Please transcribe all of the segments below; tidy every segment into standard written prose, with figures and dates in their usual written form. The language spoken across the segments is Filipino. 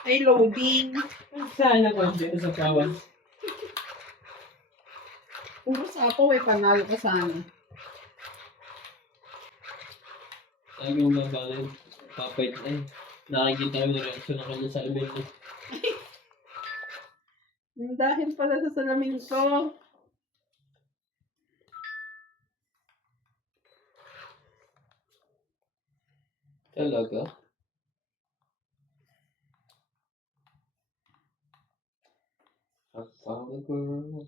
Ay, loading. Saan ako dito sa kawan? Puro sapo, may panalo ka sana. Sabi mo ba bakit? Papait ay. Nakikita ko yung reaksyon ng kanya sa amin. Dahil pala sa salamin ko. Talaga? I found a girl.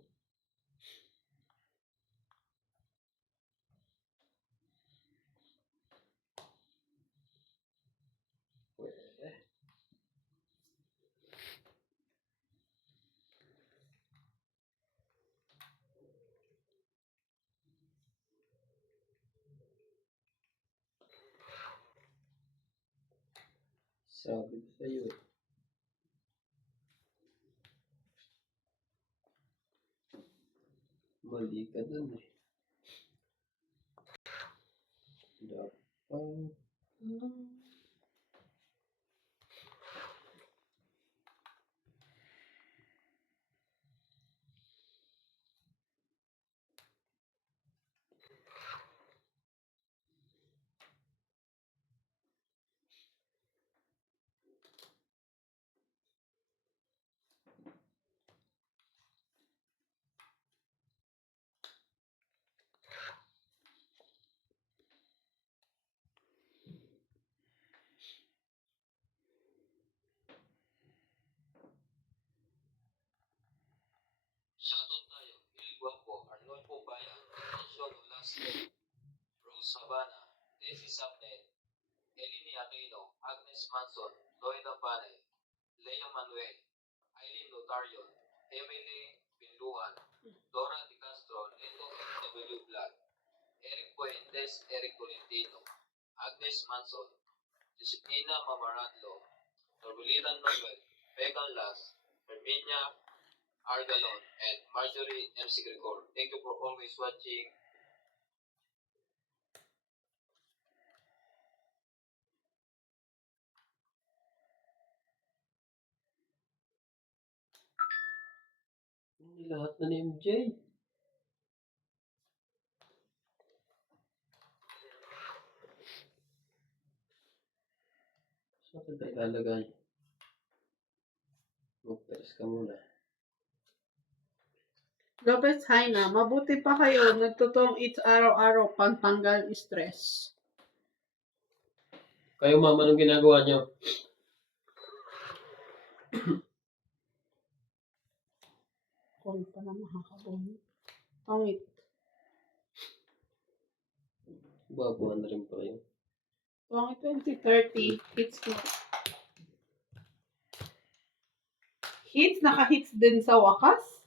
Sabi ko sa'yo. Mali ka dun eh. Dapat. Shoutout tayo, Il Guapo, Arnolfo Bayan, Atensyon Olasco, Rose Habana, Desi Sapnet, Elini Aquino, Agnes Manson, Loida Panay, Lea Manuel, Aileen Notarion, Emily Pinluan, Dora Di Castro, Neto NW Vlog, Eric Fuentes, Eric Tolentino, Agnes Manson, Josefina Mamaradlo, Norbulitan Nobel, Megan Las, Herminia Argalon, and Marjorie MC Gregor. Thank you for always watching. Hindi lahat na ni MJ. Saan ka tayo ilalagay? Mag-press ka muna. Lopez Haina, mabuti pa kayo. Nagtutong eats araw-araw pantanggal stress. Kayo ma'am, anong ginagawa niyo? Kung pa na makakabunod. Pangit. Babuhan na rin pa kayo. Pangit 2030. Hits ko. Hits? Naka-hits din sa wakas?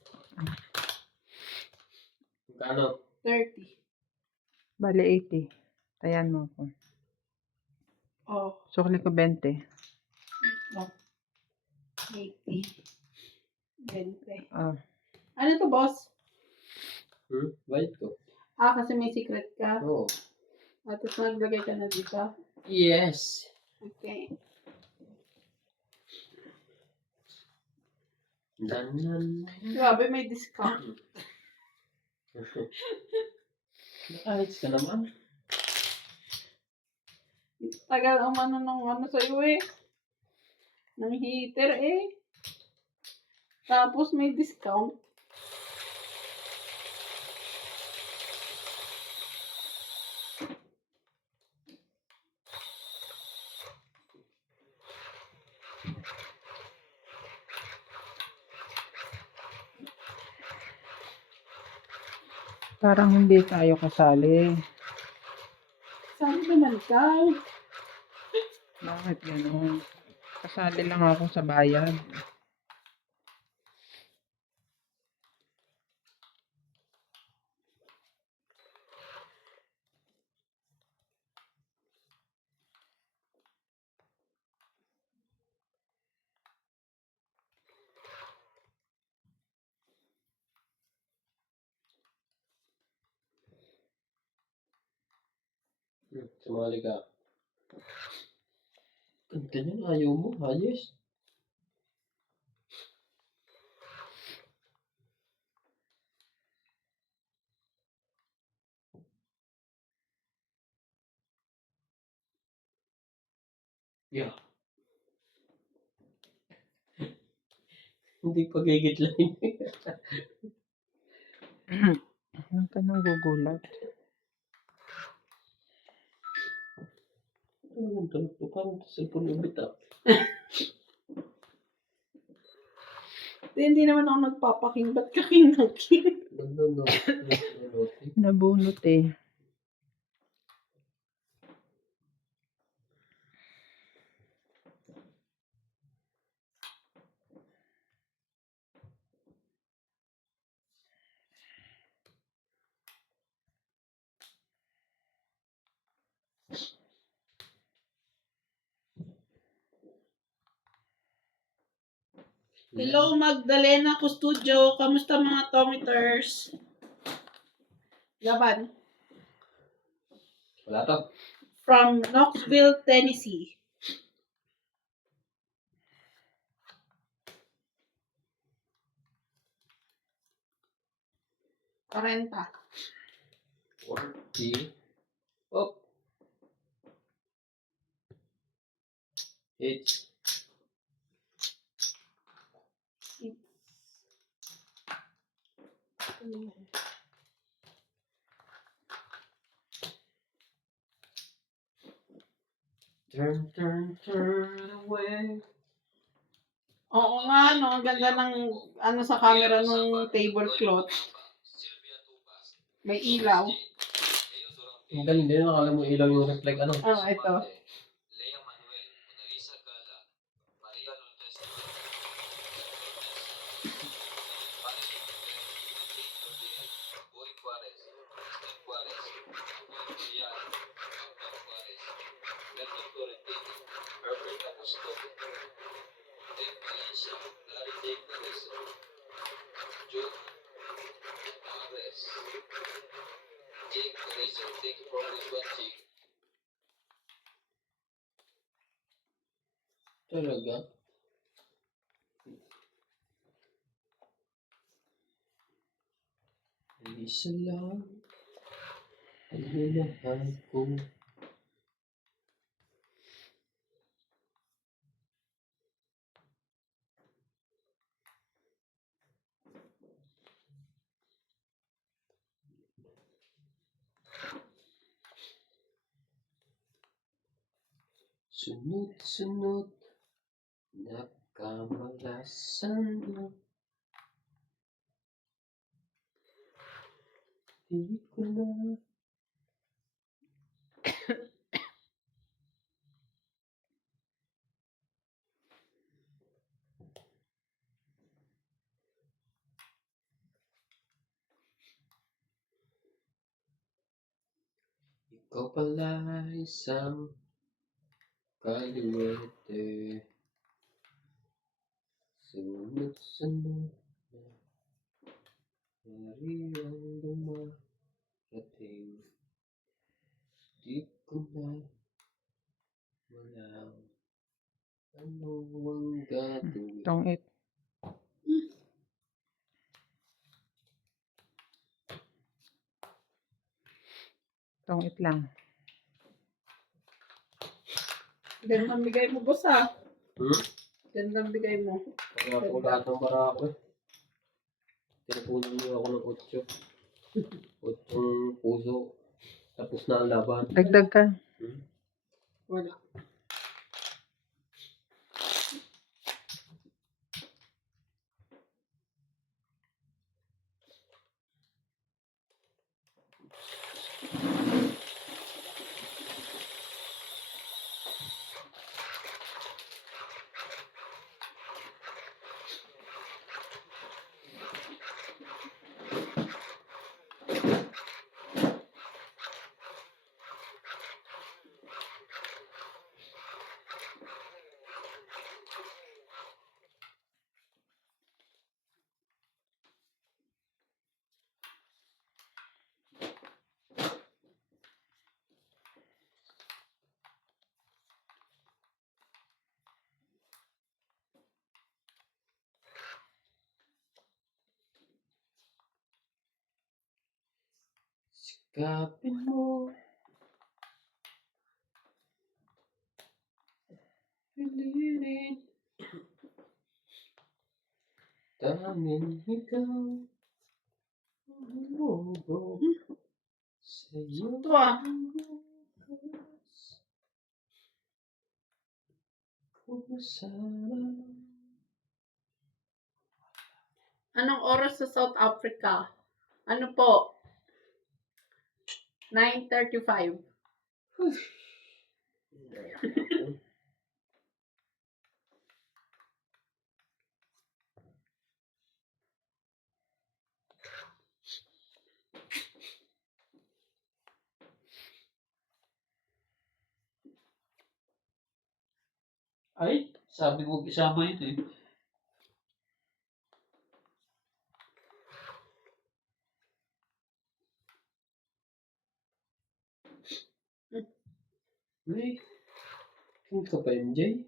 Magkano? 30. Bale, 80. Tayan mo ako. Oh. Sukli ko 20. Oh. 80. 20. Ah, Ano to, boss? Bayad ko. Kasi may secret ka. Oo. At tapos naglagay ka na dito. Yes. Okay. Danan. Grabe, may discount. Nakahits ka naman. Tagal ang ano sa'yo eh. Ng heater eh. Tapos may discount. parang hindi tayo kasali. Sabi naman ka. Bakit gano'n? Kasali lang ako sa bayad. Sumali ka. Ganda niyan, ayaw mo, ayos. Yeah. Hindi pagigit lang. Huwag ka nang gugulat. Ano yung tulog ko? Parang cellphone yung bita. Hindi naman ako nagpapaking. Ba't ka kinagin? Nabunot eh. Hello, Magdalena Custudio. Kamusta mga Tomiters? Laban. Wala to. From Knoxville, Tennessee. Karenta. 40. Oh. It's turn away. Oo nga, no? Ang ganda ng ano sa camera ng tablecloth. Silvia Tubas, May ilaw. Leo Dorampi, Ang galing din. Nakala mo ilaw yung reflect ano. Ito. Lea Manuel, Monalisa Gala, Maria Lourdes Duarte, Paris Rivera, Kate Gabriel, Boy Juarez, Steph Juarez, Manuel Villar, Magda Juarez, Bernie Florentino, Herbert Apostol, Dave Valencia, Larry Jake Nareso, Johan Mares, Jake Nareso, thank you for always watching. Talaga. Isa lang. Ang minahal ko. Sunod-sunod na kamalasan mo. Di ko na ikaw pala isang kaliwete. Sunod-sunod na nariyang dumarating. Di ko na walang ano ang gagawin. Tongit. Tongit lang. Gandang bigay mo, boss, ha? Gandang bigay mo. Kaya ako lahat ng barako eh. Tinapunan niyo ako ng 8. 8 puso. Tapos na ang laban. Dagdag ka. Wala. Sikapin mo. Piliin. Tanging ikaw. Humugo. Sa'yo. Ito ah. Kung sana. Anong oras sa South Africa? Ano po? 9:35. Ay, sabi ko isama ito eh. Ay, kung ka pa MJ?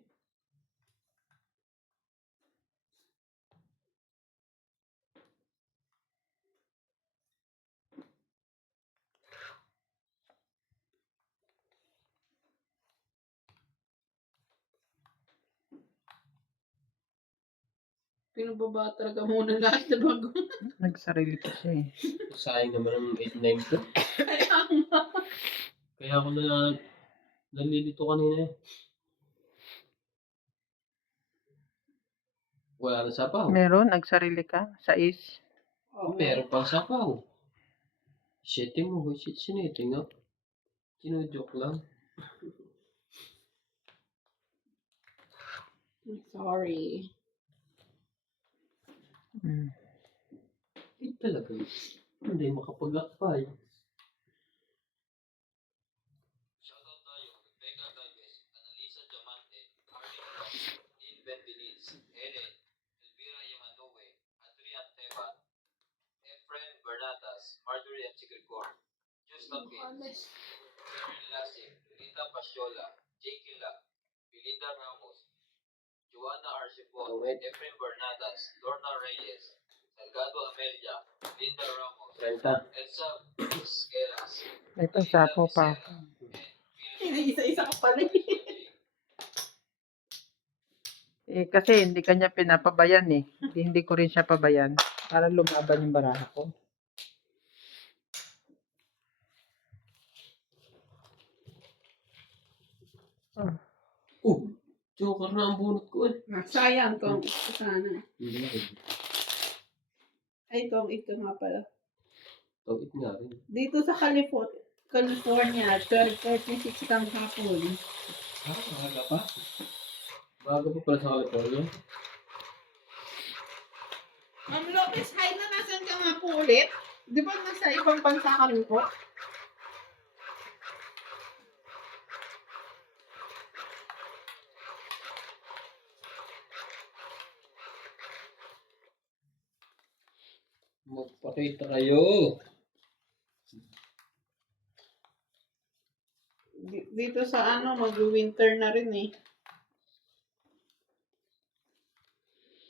Pinababa talaga muna lahat na bago. Nagsarili ko siya eh. Sayang naman ang 8-9 ko. Kaya ako nalilito kanina eh. Wala na sapaw. Meron, nagsarili ka sa is. Meron pang sapaw. Setting mo, siniting nga. Sinudyoke lang. I'm sorry. Mm. Hindi talaga. Hindi makapag-akpay. Shoutout tayo kay Becca Galvez, Annalisa Diamante, Arlene Ross, Dean Benveniz, Ellen, Elvira Yamanue, Adrian Teban, Efren Bernatas, Marjorie M. Sigricor, Justin Gates, Karen Lasik, Rita Pasiola, Jake La, Belinda Ramos, Joanna Arcipon, Alright. Efren Bernatas, Lorna Reyes, Salgado Amelia, Linda Ramos, 30. Elsa Esquelas, May pansapo pa ako. Isa-isa ka pala eh. Eh, kasi hindi kanya pinapabayan eh. Hindi ko rin siya pabayan. Para lumaban yung baraha ko. Oh, Joker na ang bunot ko eh. Sayang kung ito sana. Hindi. Ay, ito nga pala. Tawid nga rin. Dito sa California, 12:46 ng hapon. Maaga pa? Maaga pa pala sa California. Ma'am Lopez, hi na, nasan ka nga po ulit? Di ba nasa ibang bansa ka rin po? Magpakita kayo. Dito sa mag-winter na rin eh.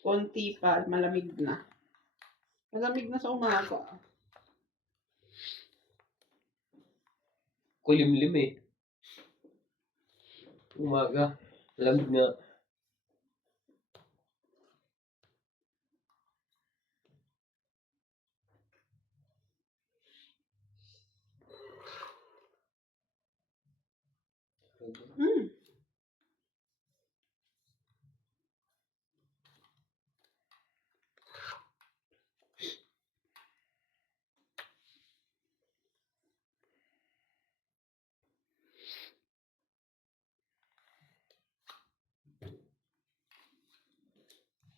Konti pa, malamig na. Malamig na sa umaga. Kulimlim eh. Umaga. Lamig nga. Hmm.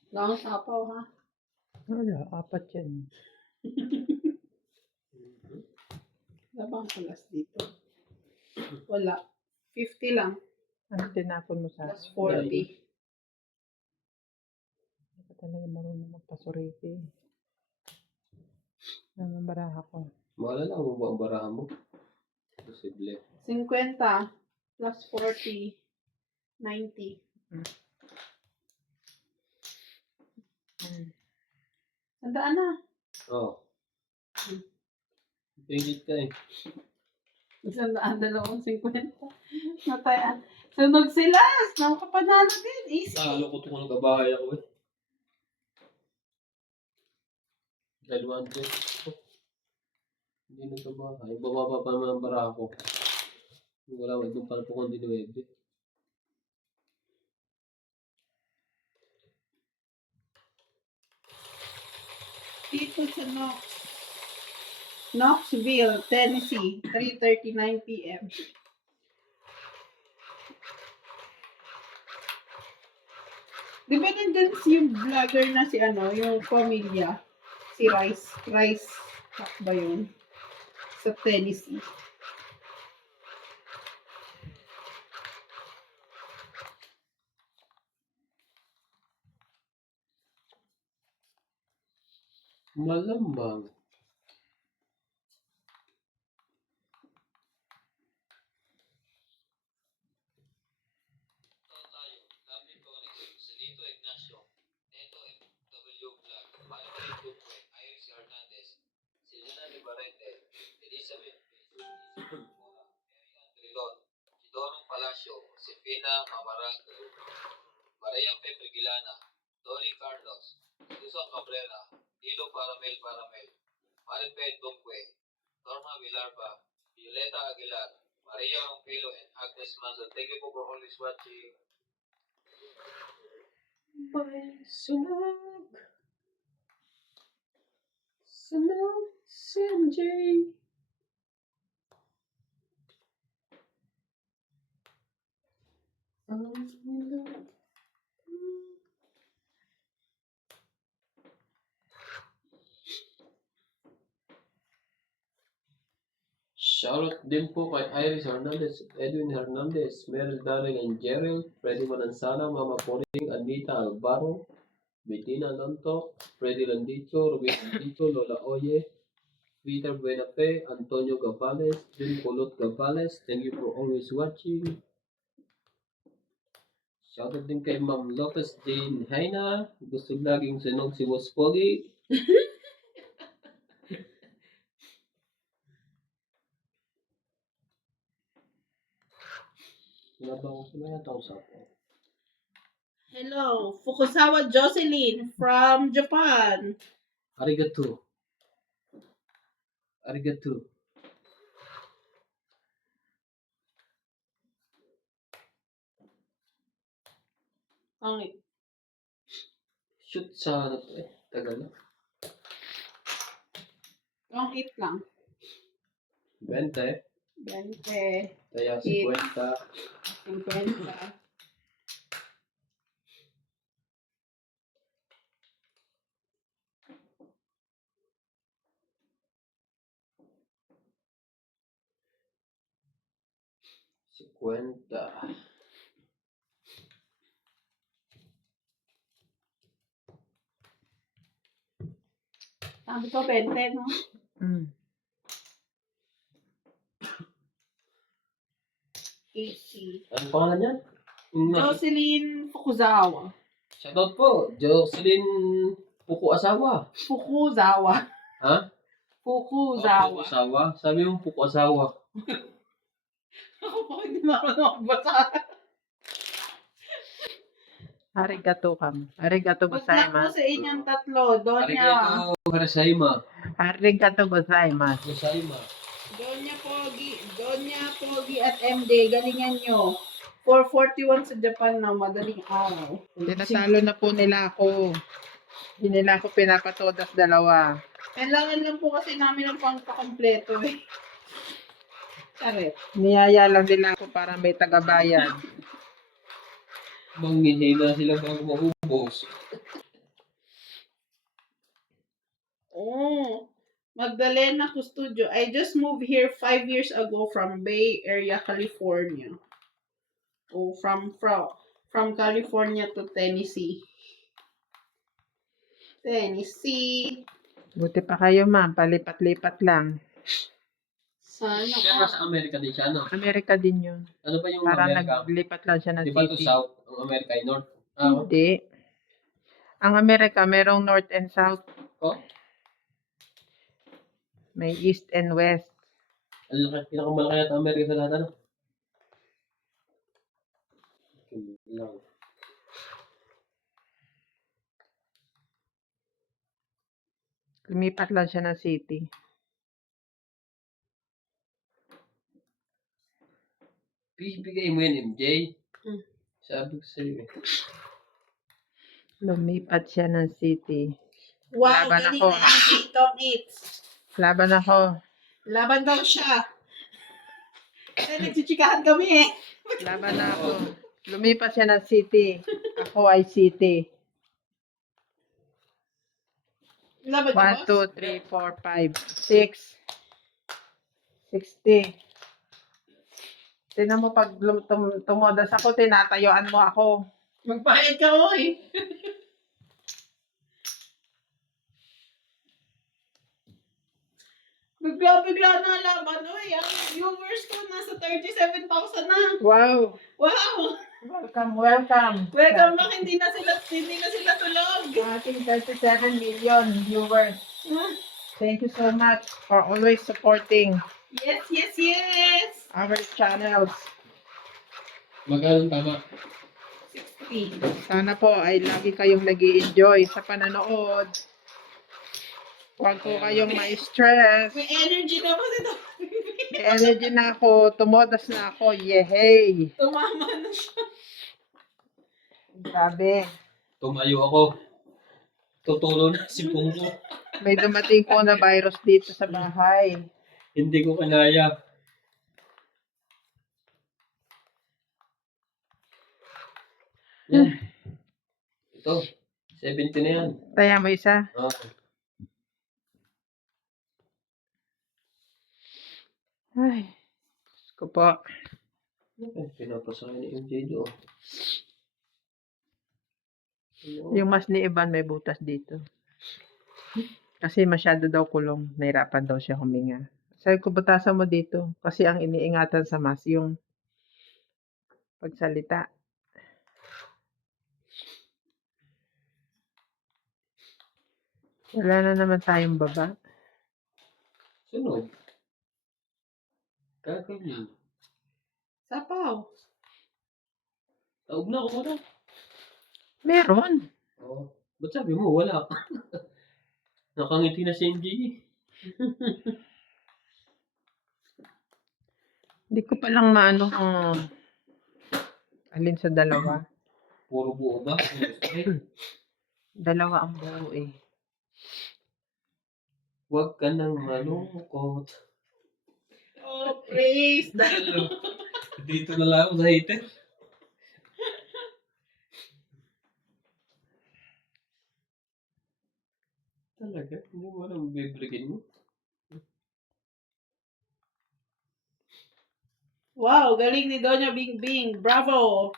Lang sapaw ha. wala, 4 yan. Wala bang alas dito? Wala. 50 lang. Ano tinapon mo sa Plus 40. Hindi ka talaga marunong magpasuriti. Ang baraha ko. Maalala mo ba ang barahan mo? Posible. 50 plus 40. 90. Tandaan na. Oo. Pingit ka eh. 150. Nataya. Sunog sila. Nakapanalo din. Easy. Talo ko ito kung nagkabahay ako eh. Dalawa ang dito. Hindi nagkabahay. Bababa pa naman ang barako. Wala mo itong pala po kung dinuwebe. Dito sa Knoxville, Tennessee, 3:39 p.m. Di ba nandun yung vlogger na si yung pamilya? Si Rice Hawk ba yun? Sa Tennessee. Malamang. Tayo, Lapin Conex, Celito Ignacio, Neto FW Vlog, Manuel Duque, Iris Hernandez, Selena Libarete, Elizabeth Mora, Mary Ann Trilon, Chidoro Palacio, Sipina Mamarang, Maria Peprigilana, Dolly Carlos, Susan Cabrera, Hilo Paramel, Maripel Duque, Norma Villarba, Violeta Aguilar, Maria Ampilo, and Agnes Manson. Thank you for always watching. May sunog. Sunog si MJ. Shoutout din po kay Iris Hernandez, Edwin Hernandez, Meryl Darrell and Gerald, Freddy Manansala, Mama Poring, Anita Alvaro, Bettina Lonto, Freddy Landito, Rubén Landito, Lola Oye, Peter Buenafe, Antonio Gavales, Jun Kulot Gavales. Thank you for always watching. Shoutout din kay Ma'am Lopez Jane Haina. Gusto laging sunog si Boss Pogi. Wala ba akong pinatawag sa ako? Hello, Fukusawa Jocelyn from Japan. Arigato. Arigato. Pangit. Shoot sa ano to eh. Tagal na. Ang 8 lang. 20. 20, Kaya 50. 50. 50. Sabi ko 20, no? AC. Ano pangalan yan? Jocelyn Fukuzawa. Shoutout po. Jocelyn Puko Asawa. Fukuzawa. Ha? Puko Fukuzawa. Asawa? Sabi mo Puko Asawa. Ako pa hindi marunong magbasa. Arigato kam. Arigato Good luck po gozaimasu. sa inyong tatlo. Donya. Arigato Harashaima. Arigato gozaimasu. Harashaima. Donya Pogi at MD. Galingan nyo. 441 sa Japan na madaling araw. Tinatalo na po nila ako. Hindi nila ako pinapatodas dalawa. Kailangan lang po kasi namin ng pangpakompleto eh. Charet. Niyaya lang nila ako para may tagabayan. Manghihina sila bago maubos. Oh, Magdalena Custodio. I just moved here 5 years ago from Bay Area, California. Oh, from California to Tennessee. Tennessee. Buti pa kayo ma'am, palipat-lipat lang. Sana Pero sa Amerika din siya, no? Amerika din yun. Ano ba yung Parang Amerika? naglipat lang siya ng Di ba to city. South? Ang Amerika ay North? Hindi. Ang Amerika, merong North and South. Oh? May East and West. Ang laki, pinakamalaki yata Amerika sa lahat, ano? Yun lang. Lumipat lang siya ng city. Bibigay mo yan, MJ. Hmm. Sabi ko sa'yo eh. Lumipat siya ng city. Wow, Laban galing ako. na MJ Tom Eats. Laban ako. Laban daw siya. Kasi nagchichikahan kami eh. Laban na ako. Lumipat siya ng city. Ako ay city. Laban ka, 1, boss? 2, 3, 4, 5, 6. 60. Tinan mo pag tumodas ako, tinatayuan mo ako. Magbayad ka, oy. Bigla-bigla na laban, oy. Ang viewers ko nasa 37,000 na. Wow. Wow! Welcome, welcome. Welcome back, hindi na sila tulog. Ating 37 million viewers. Thank you so much for always supporting Yes, yes, yes! our channels. Magkano tama? 60. Sana po ay lagi kayong nag-i-enjoy sa pananood. Huwag po kayong ma-stress. May energy na po ito. May energy na ako. Tumodas na ako. Yehey! Tumama na siya. Grabe. Tumayo ako. Tutulo na si Pungko. May dumating po na virus dito sa bahay. Hindi ko kanaya. Yan. Ito. 70 na yan. Taya mo isa. Oh. Ay. Diyos ko po. Pinapasahin ni MJ doon. Yung mas ni Ivan may butas dito. Kasi masyado daw kulong. Nahirapan daw siya huminga. Sabi ko, butasan mo dito. Kasi ang iniingatan sa mas yung pagsalita. Wala na naman tayong baba. Sunod. Kakabing. Sapaw. Taog na ako muna. Meron. Oh. Ba't sabi mo wala? Nakangiti na si MJ. Hindi ko palang maano kung alin sa dalawa. Puro buo ba? Dalawa ang buo eh. Huwag ka nang malungkot. Oh, praise the Lord. Dito na lang ako sa hater. Talaga? Hindi mo alam biblikin mo? Wow, galing ni Doña Bingbing. Bravo!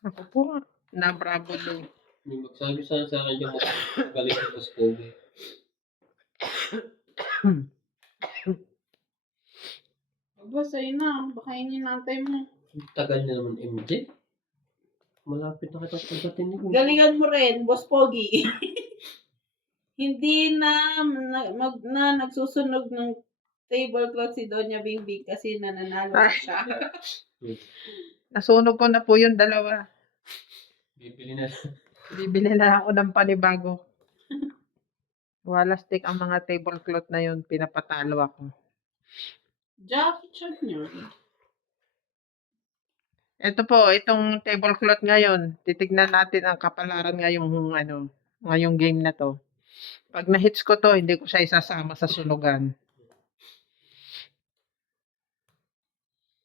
Ako po, na bravo din. May magsabi sana sa akin yung galing ko sa Kobe. Aba, sa'yo na. Baka ininantay mo. Tagal na naman MJ. Malapit na kitang pagdating niyo. Galingan mo rin, Boss Pogi. Hindi na, nagsusunog ng tablecloth si Doña Bingbing kasi nananalo na siya. Nasunog ko na po yung dalawa. Bibili na. Bibili na ako ng panibago. Walastik ang mga tablecloth na yun. Pinapatalo ako. Jackie Chan yun. Ito po, itong tablecloth ngayon. Titignan natin ang kapalaran ngayong game na to. Pag na-hits ko to, hindi ko siya isasama sa sunugan.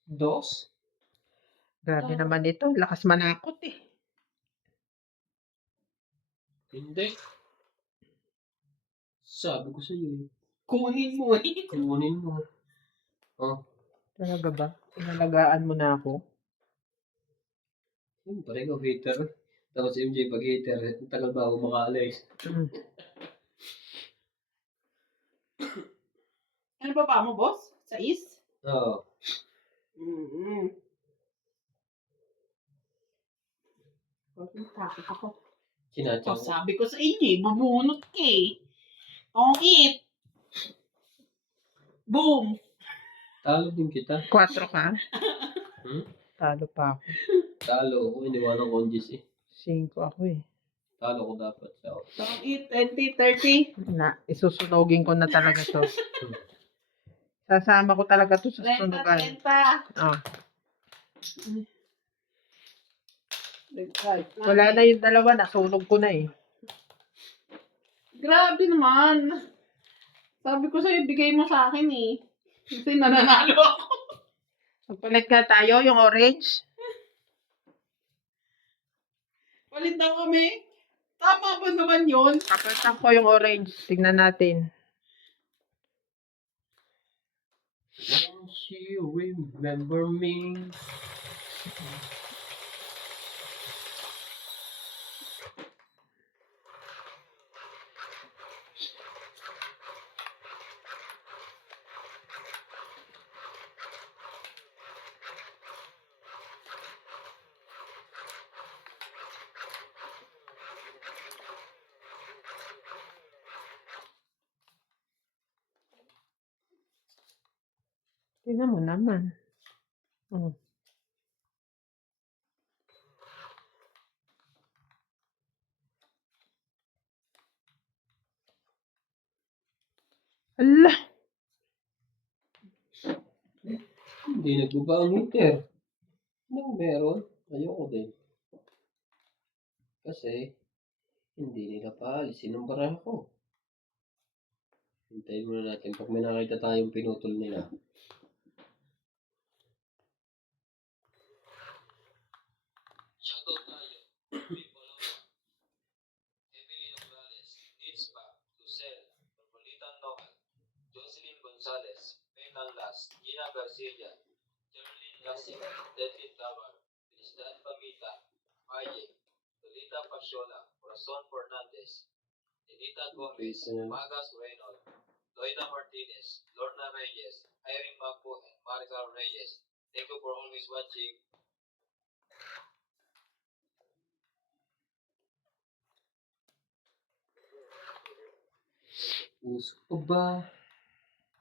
Dos? Grabe naman ito. Lakas manakot eh. Hindi. Sabi ko sa iyo. Kunin mo eh. Kunin mo. Oh. Talaga ba? Inalagaan mo na ako? Siyempre, ikaw hater. Tapos MJ pag hater, tagal ba ako makaalis? Ano pa mo, boss? Sa East? Oo. Takot ako. Sinatsaw Oh, ko. sabi ko sa inyo eh, bubunot ka eh. Tong it. Boom. Talo din kita. 4 ka? Hmm? Talo pa ako. Talo ako. Iniwanan ko ang Diyos eh. 5 ako eh. Talo ko dapat siya. Don't eat 20, 30. Isusunogin ko na talaga to. Sasama ko talaga to sa 30, sunugan. 30. Oh. Right. Wala na yung dalawa, nasunog ko na eh. Grabe naman. Sabi ko sa'yo, bigay mo sa akin eh. Kasi nananalo ako. Magpalit nga tayo, yung orange. Palit daw kami. Tama ba naman yun? Kapalitan ko yung orange. Tignan natin. Won't you remember me? Tignan mo naman. Oh. Ala! Hindi nagbaba ang heater. Anong meron? Ayoko din. Kasi, hindi nila paalisin ang baraha ko. Hintayin muna natin pag may nakita tayong pinutol nila. Shoutout tayo. May follower. Evelyn Morales, Nitspa, Lucel, Norpolitan Noel, Jocelyn Gonzalez, Petan Las, Gina Garcia, Geraldine Lasik, Deadly Flower, Felicidad Pamita, Maye, Lolita Pasiola, Corazon Fernandez, Denita Gomez, Magas Reynolds, Loida Martinez, Lorna Reyes, Irene Mapo, and Maricar Reyes. Thank you for always watching. Puso ko ba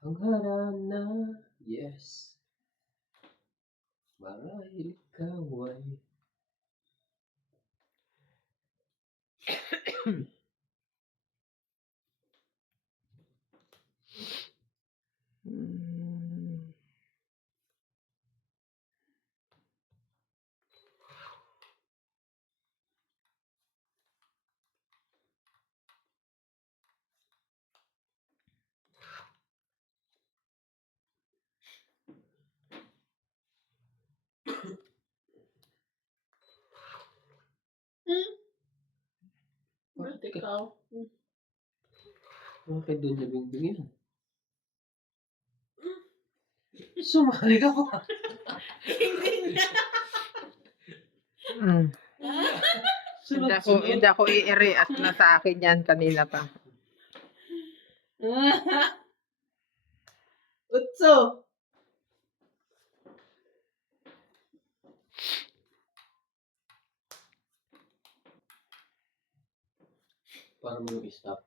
ang harana? Yes. Marahil ikaw ay Hmm. Ba't ikaw? bakit doon niya bingbingin? Sumali ka pa. Hindi na. Mm. Hindi ako i-ere at nasa akin yan kanina pa. Utso. Paano mo i-stop?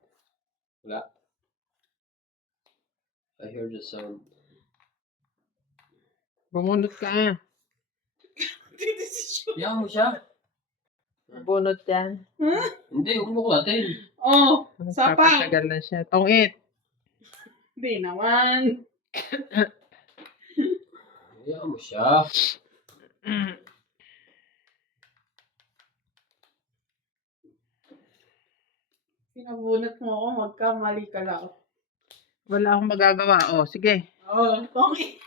Wala. I heard the sound. Bumunot ka. Didesisyon. Iyan mo siya. Bunot yan. Hindi, huwag mo kuhatin. Oh, sapang. Nagpapatagal na siya. Tongit. Hindi naman. Iyan mo siya. Pinabunot mo ako, magkamali ka lang. Wala akong magagawa. Oh, sige. Oh, Tongi.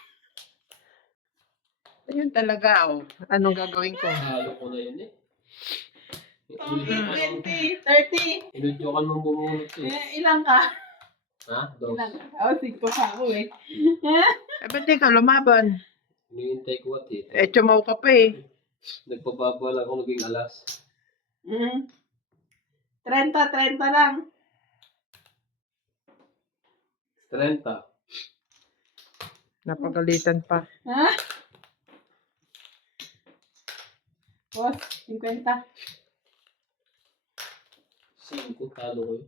Ayun talaga, oh. Anong gagawin ko? Halo ko na yun eh. Tongi, 20, 30. Inudyokan mong bumunot eh. Ilang ka? Ha? Dos. Ilang ka? Oh, 5 ka ako eh. Eh, ba't di ka lumaban? Hinihintay ko at eh. Eh, chumaw ka pa eh. Nagpababa lang ako naging alas. 30 lang. 30. Napagalitan pa. Ha? Boss, 50. 5 talo ko yun.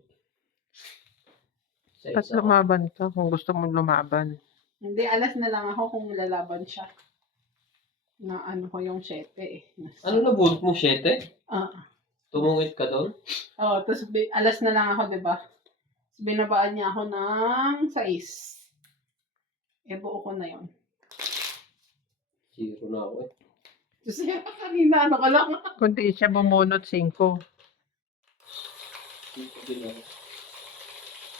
Sa Ba't isa. lumaban ka kung gusto mong lumaban? Hindi, alas na lang ako kung lalaban siya. Na ano ko yung 7 eh. Ano na bunot mo, 7? Ah. Tumungit ka doon? Oo, tapos alas na lang ako, di ba? Tapos binabaan niya ako ng 6. Buo ko na yun. 0 na ako eh. Kasi kanina, ano ka lang. Kundi siya bumunot 5. 5 din ako.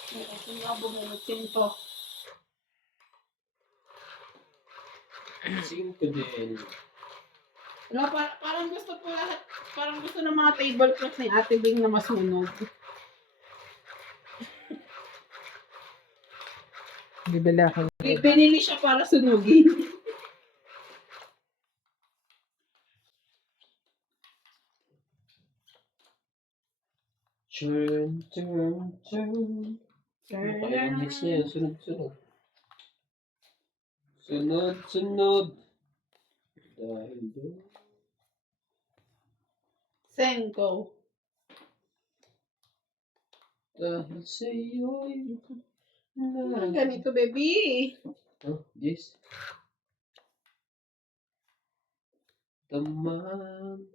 Kasi nga bumunutin to. 5 din. Wala, parang gusto po lahat, parang gusto ng mga tablecloth ni Ate Bing na masunog. Bibili ako. Binili siya para sunugin. Turn. Pakailang hits na yun. Sunod. Dahil doon. Senko. Dahil sa'yo'y Ganito, baby. Oh, yes. Taman.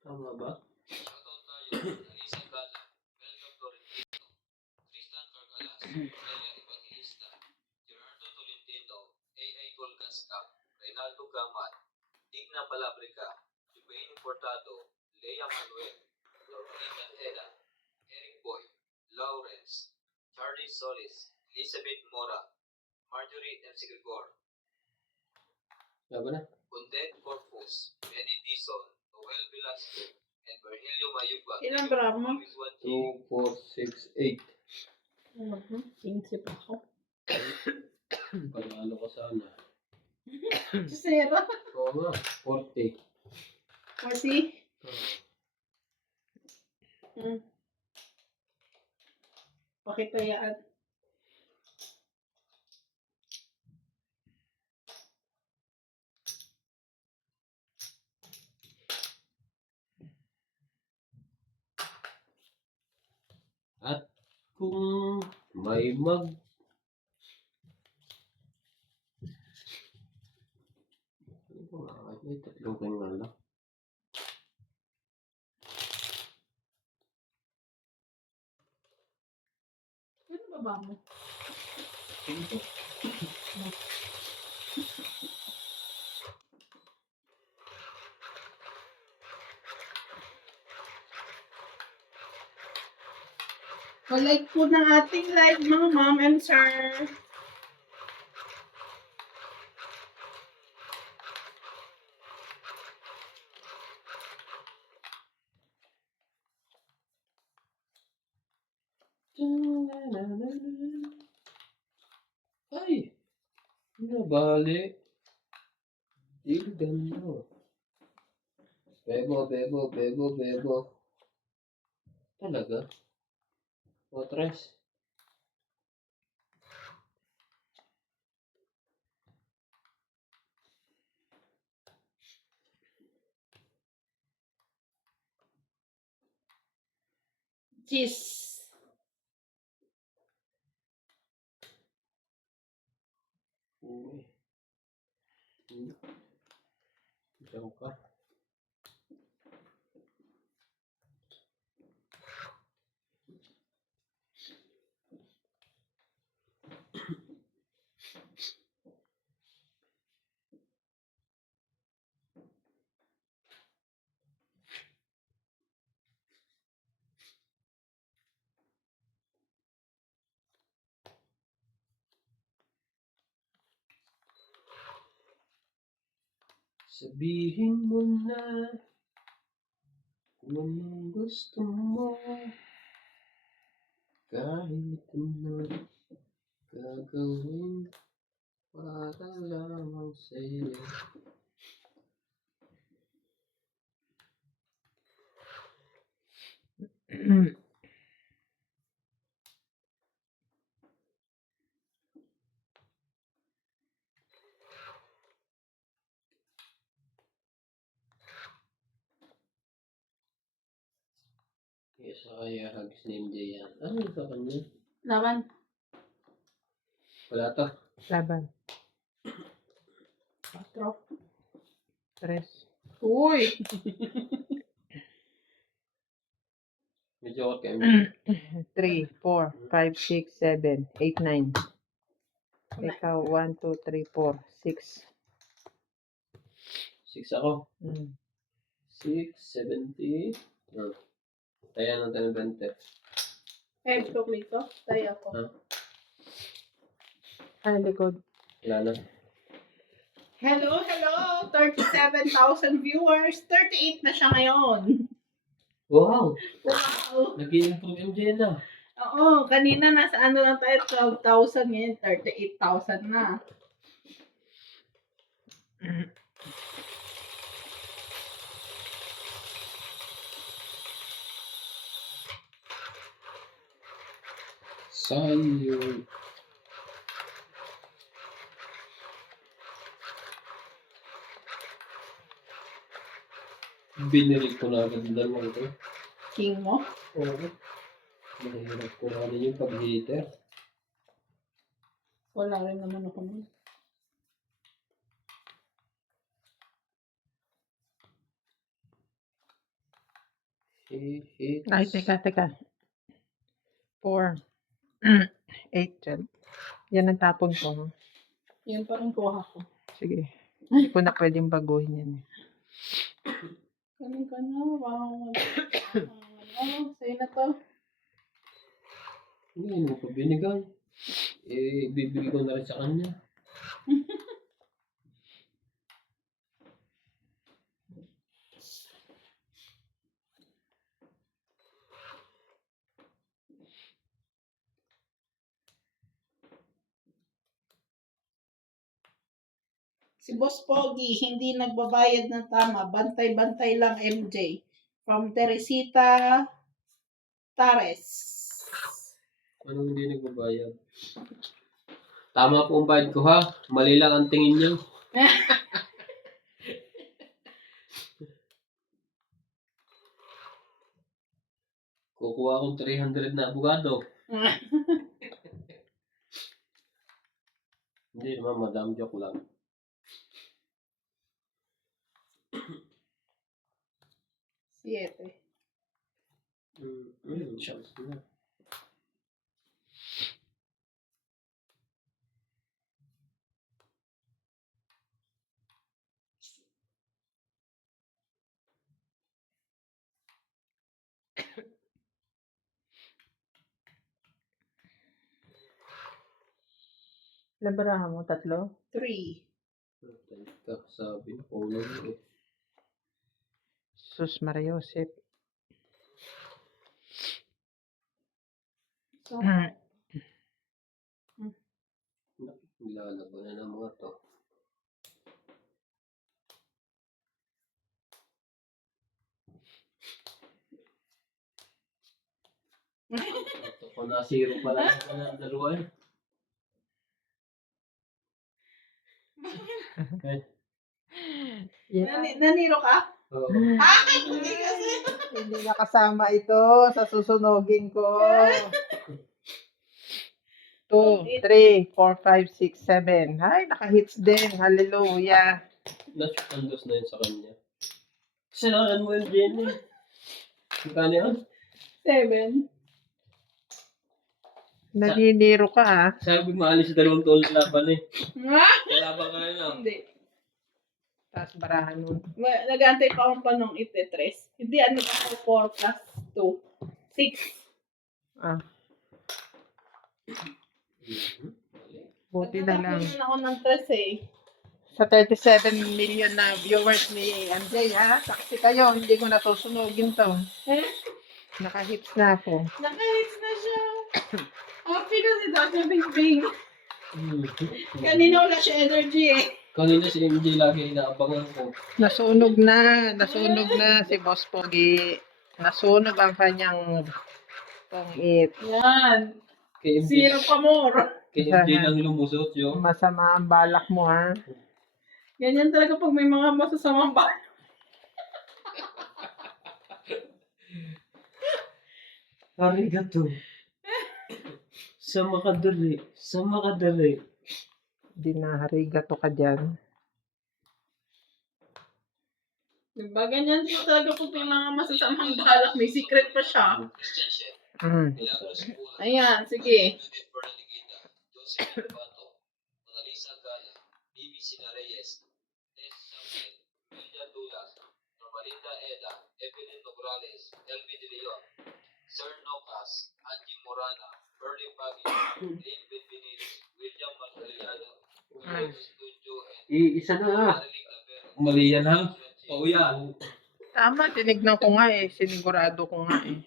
Tama ba? Shoutout tayo, Alisa Gala, Melga Florentino, Tristan Carcalas, Elia Evangelista, Gerardo Tolentino, A.A. Golgascap, Reynaldo Gamat, Digna Palabrica, Jubain Portado, Lea Manuel, Lorita Eda, Eric Boy, Lawrence, Charlie Solis, Elizabeth Mora, Marjorie M. Sigregor, Tama na. Bundet Corpus, Benny Dizon, Noel Velasco, and Virgilio Mayugba. Ilan bra mo? 2, 4, 6, 8. 15 pa ako. Panalo ka sana. Sera. Oo nga, 40. Kasi, pakitayaan. At kung may mag... Ano ba nga? May tatlong kayo nga lang. Ano ba ba mo? 5. Like po ng ating live, mga ma'am and sir. Ay! Nabali. Ganda. Bebo. Talaga? O, tres. Cheese. Uy. Diyan ka. Sabihin mo na kung anong gusto mo, kahit ano gagawin para lamang sa'yo. Kesa kaya hugs ni MJ yan. Ano ito kanya? Laban. Wala to. Laban. 4. 3. Uy! Medyo ako kay MJ. 3, 4, 5, 6, 7, 8, 9. Ikaw, 1, 2, 3, 4, 6. 6 ako. 6, 70. Kaya ng 10, 20. Eh, chocolate ko. Tayo ako. Ha? Ay, likod. Wala na. Hello, hello! 37,000 viewers. 38 na siya ngayon. Wow! Wow! Nag-i-improve MJ na. Oo, kanina nasa ano lang tayo, 12,000. Ngayon, 38,000 na. Sayang. Binili ko na agad ang dalawang ito. King mo? Oo. Mahirap ko rin yung pag-heater. Wala rin naman ako nun. Hit. Ay, teka. 4, 8, 12. Yan ang tapon ko. Ha? Yun pa rin kuha ko. Sige. Hindi ko na pwedeng baguhin yan. Ganun ka na. Wow. Ano? Sa'yo na to. Hindi mo pa binigay. Bibigay ko na rin sa kanya. Si Boss Pogi, hindi nagbabayad ng tama. Bantay-bantay lang, MJ. From Teresita Tares. Anong hindi nagbabayad? Tama po ang bayad ko ha. Mali lang ang tingin niyo. Kukuha akong 300 na abogado. Hindi naman, madam, joke lang. Siete. Chance na. Labarahan mo, 3. 3. Teka, sabi na ko lang eh. Sus Maria Josep. So, Nilalaban na ng mga to. Ito ko na zero pala ng dalawa eh. naniro ka? Oo. Hindi kasi. Hindi nakasama ito sa susunogin ko. 2, 3, 4, 5, 6, 7. Ay, naka-hits din. Hallelujah. Andos na yun sa kanya. Sinangan mo yung Jenny. Magkano yun? 7. Naniniro ka ha. Sabi maalis sa dalawang taon na laban eh. Ha? Laban ka na lang. Hindi. Tapos barahan mo. Nag-antay pa akong panong ite-tres. Hindi, ano ako, 4 plus 2. 6. Ah, buti na lang. Nagkakaroon ako ng 3 eh. Sa 37 million na viewers ni MJ ha. Saksi kayo, hindi ko nasusunogin to. Eh? Naka-hits na ako. Naka-hits na siya. Happy na si Dr. Bing Bing. Kanina wala siya energy eh. Kanina si MJ lagi inaabangan ko. Nasunog na si Boss Pogi. Nasunog ang kanyang pang-it. Yan. Kay MJ, Zero pa more. kay MJ lang lumusot yun. Masama ang balak mo ha. Ganyan talaga pag may mga masasamang ba. Arigato. Sa makadali. Di na harigato ka dyan. Diba, ganyan po talaga po yung mga masasamang balak. May secret pa siya. Christian Chef, Mm. Milagros Pula, Ayan, sige. Judith Bernaligita, Joseph Bato, Monalisa Gala, Bibi Sina Reyes, Tess Samuel, Emilia Dulas, Normalinda Eda, Evelyn Nograles, Elvi De Leon, Sir Nocas, Angie Morana, Burley Baguio, Lynn Benvenides, William Marceliano, William Studio, and Isa na. Mariling Labero. Mali yan ha. Oo yan. Tama, tinignan ko nga eh. Sinigurado ko nga eh.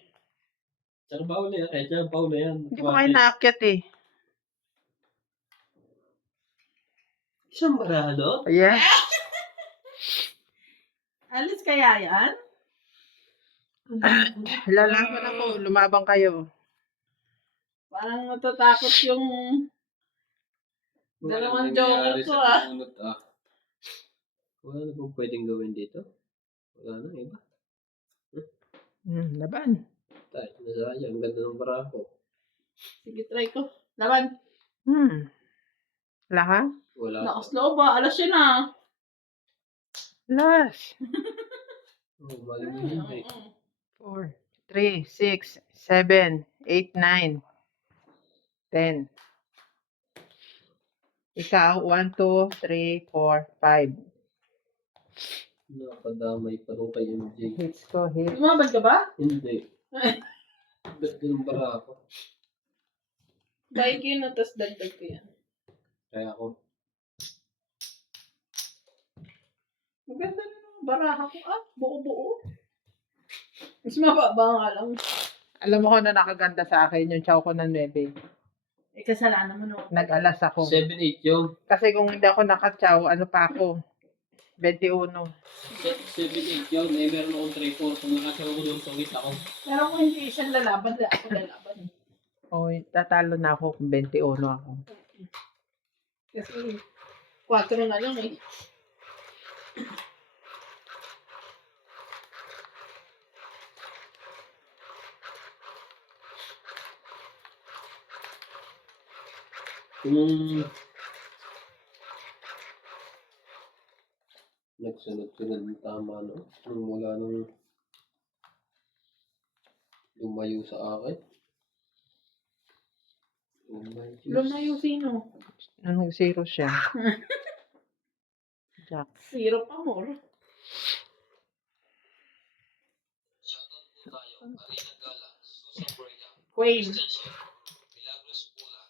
Saan ba uli? Saan pa uli yan? Hindi ko kayo naakyat eh. Isang barado? Ayan. Alis kaya yan? Lalaban ako. Lumabang kayo. Parang natatakot yung dalawang joker ko Wala na pong pwedeng gawin dito. Wala na, iba. Laban. Tayo, nasaya. Ang ganda ng barako. Sige, try ko. Laban. Wala ka? Wala. Lakas loob ba? Alas yun ah. Last. Oh, mali mo hindi. 4, 3, 6, 7, 8, 9, 10. Ikaw, 1, 2, 3, 4, 5. Nakadamay pa rin kay MJ. Hits ko, hits. Lumabad ka ba? Hindi. Ganda ng barako. Dahil ko yun, tapos dagdag ko yan. Kaya ako. Maganda rin ang baraha ko. Buo-buo. Mas mababa nga lang. Alam mo ko na nakaganda sa akin yung chow ko ng 9. Kasalanan mo no. Nag-alas ako. 7-8 yun. Kasi kung hindi ako nakachow, ano pa ako? 21. 7-8 yun. Eh, meron akong 3-4. Kung nakasawa ko doon, sungit ako. Pero kung hindi siya lalaban, ako lalaban. O, tatalo na ako kung 21 ako. Kasi 4 na lang eh. Kung nagsunod-sunod ng tama, no? Nung mula nung lumayo sa akin. Lumayo sino? Nung nag-0 siya. Jack. 0 pa more. Shoutout po tayo, Alina Gala, Susan Borja, Queen. Christian Chef, Milagros Pula,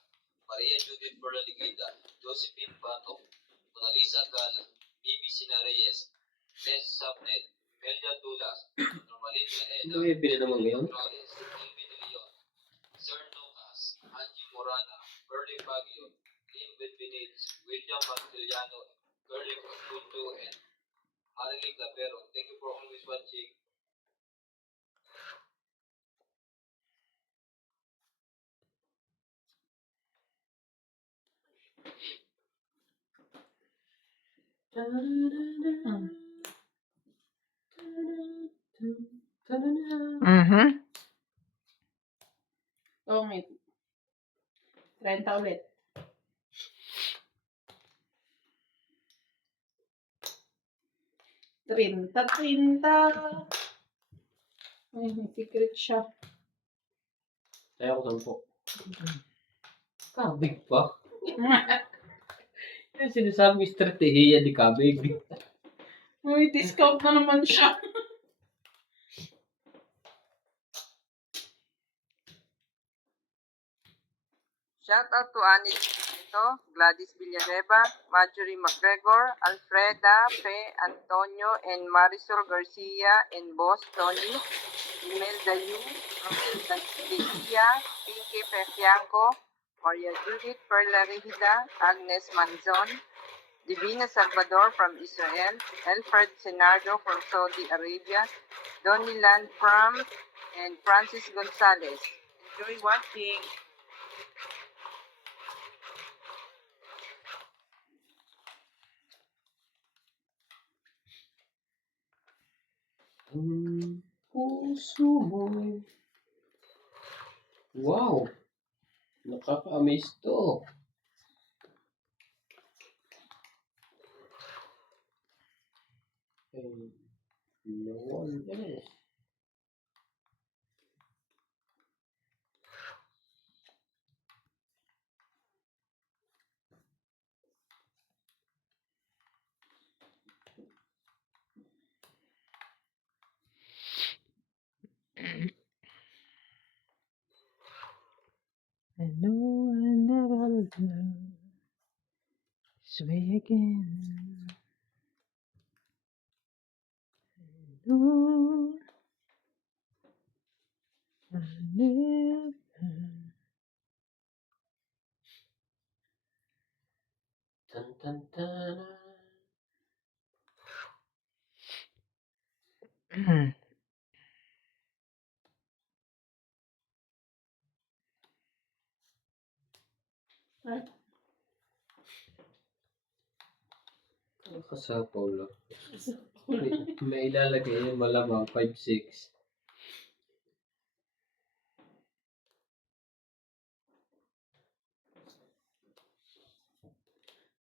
Maria Judith Bernaligita, Josephine Bato, Monalisa Gala, Bibi Sina Reyes, Tess Sapnet, Melia Dulas, Normalinda Eda, Ano yung bili naman ngayon? Morales, Elvi De Leon, Sir Nocas, Angie Morana, Burley Baguio, Lynn Benvenides, William Marceliano, Curly Studio, and Mariling Labero. Thank you for always watching. Tongit. 30 ulit. Trinta. Ay, may secret siya. Kaya ako 10. Kabig pa. Yung sinasabing estratehiya di kabig. May discount na naman siya. Shout out to Annie Ito, Gladys Villanueva, Marjorie McGregor, Alfreda, Fe, Antonio, and Marisol Garcia, and Boss Tony, Imelda Yu, Romel Garcia, Pinky Pefianco, Maria Judith Perla Regida, Agnes Manzon, Divina Salvador from Israel, Alfred Senardo from Saudi Arabia, Donnie Landfram, and Francis Gonzalez. Enjoy watching! Puso mo'y Wow! Nakaka-amaze to. And no one else. I know I never love this way again. No, I never. Tan tan tan. Ay, Nakasapaw lang. May ilalagay yung malamang 5-6.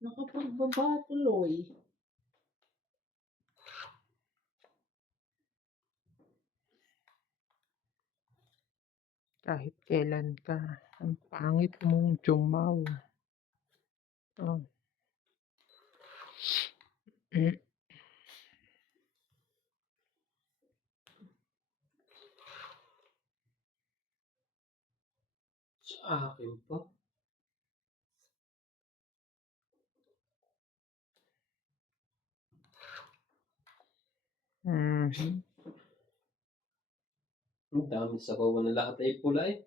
nakapagbaba tuloy. Kahit kailan ka, ang pangit mong jumaw. Oh. Sa akin pa. Mhm. Ang dami sa bawah na lahat ay pula eh.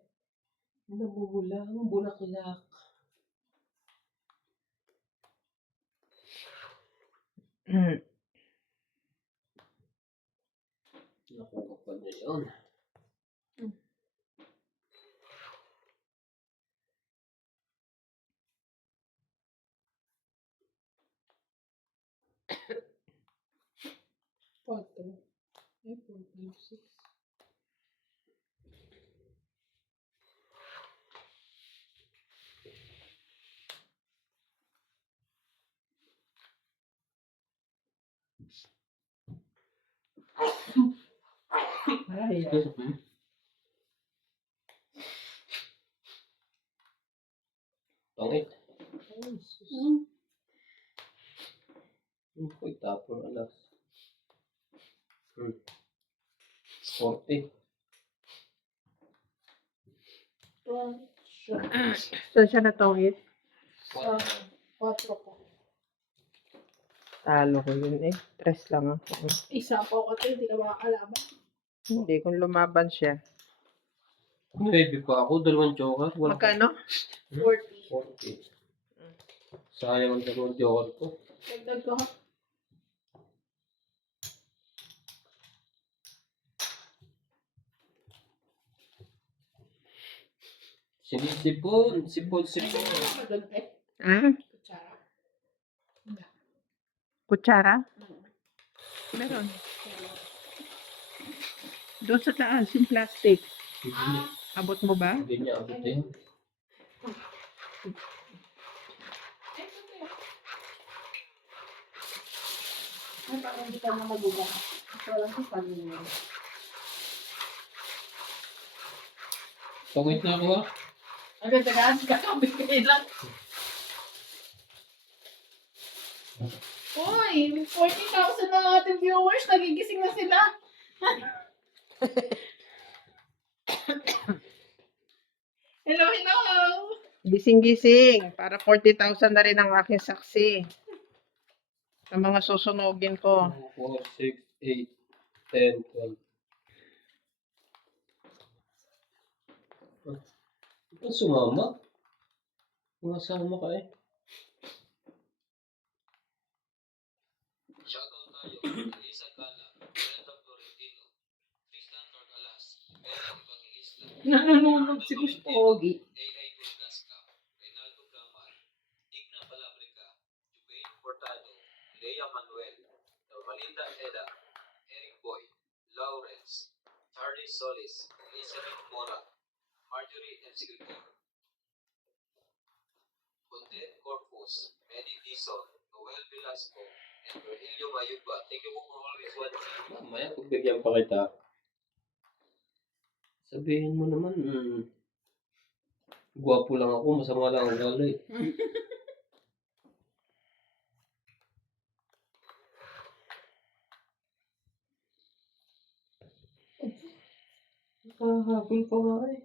Nabubula ang bulaklak. Nakuha pa niya yun. Quatro. Ay, 4, 5, 6. Ay, ay. Tongit. Hmm. Uy, tapon alas. 40. Saan siya natongit? Sa 4 po. Talo ko yun eh. 3 lang ako. Isa po ako hindi ka makakalaban. Hindi, kung lumaban siya. 9 pa ako, 2 joker. Wala. Magkano? 40. 40. Sayang ang 2 joker ko. Dagdag ko. Sinisipon. Sipon. Ano doon, eh? Ah? Kutsara. Kutsara? Meron. Doon sa taas, yung plastic. Hindi niya. Abot mo ba? Hindi niya abot eh. Ay, parang hindi ka na maguga. Ito lang sa kanina. Tongit na ako ah. Ang ganda kakabigay lang. Uy, 40,000 na ang ating viewers. Nagigising na sila. Hello, hello. Gising-gising. Para 40,000 na rin ang aking saksi. Sa mga susunugin ko. 2, 4, 6, 8, 10, 12. Ito sumama. Masama ka eh. Shoutout tayo, Alisa Gala, Brenda Florentino, Tristan Torgalas, Bella Evangelista, Nanonood si Gustogi. A.I. Tulgasca, Reynaldo Gamar, Igna Palabrica, Jubain Portado, Lea Manuel, Normalinda Eda, Eric Boy, Lawrence, Charlie Solis, Elizabeth Mora, Marjorie Ensigritor. Content Corpus, Medi Dizon, Noel Velasco, and Virgilio Mayugba. Thank you po for always watching. Mamaya, kung bigyan pa kita, sabihin mo naman, gwapo lang ako, masama lang ang ugali. Nakahabol pa nga eh.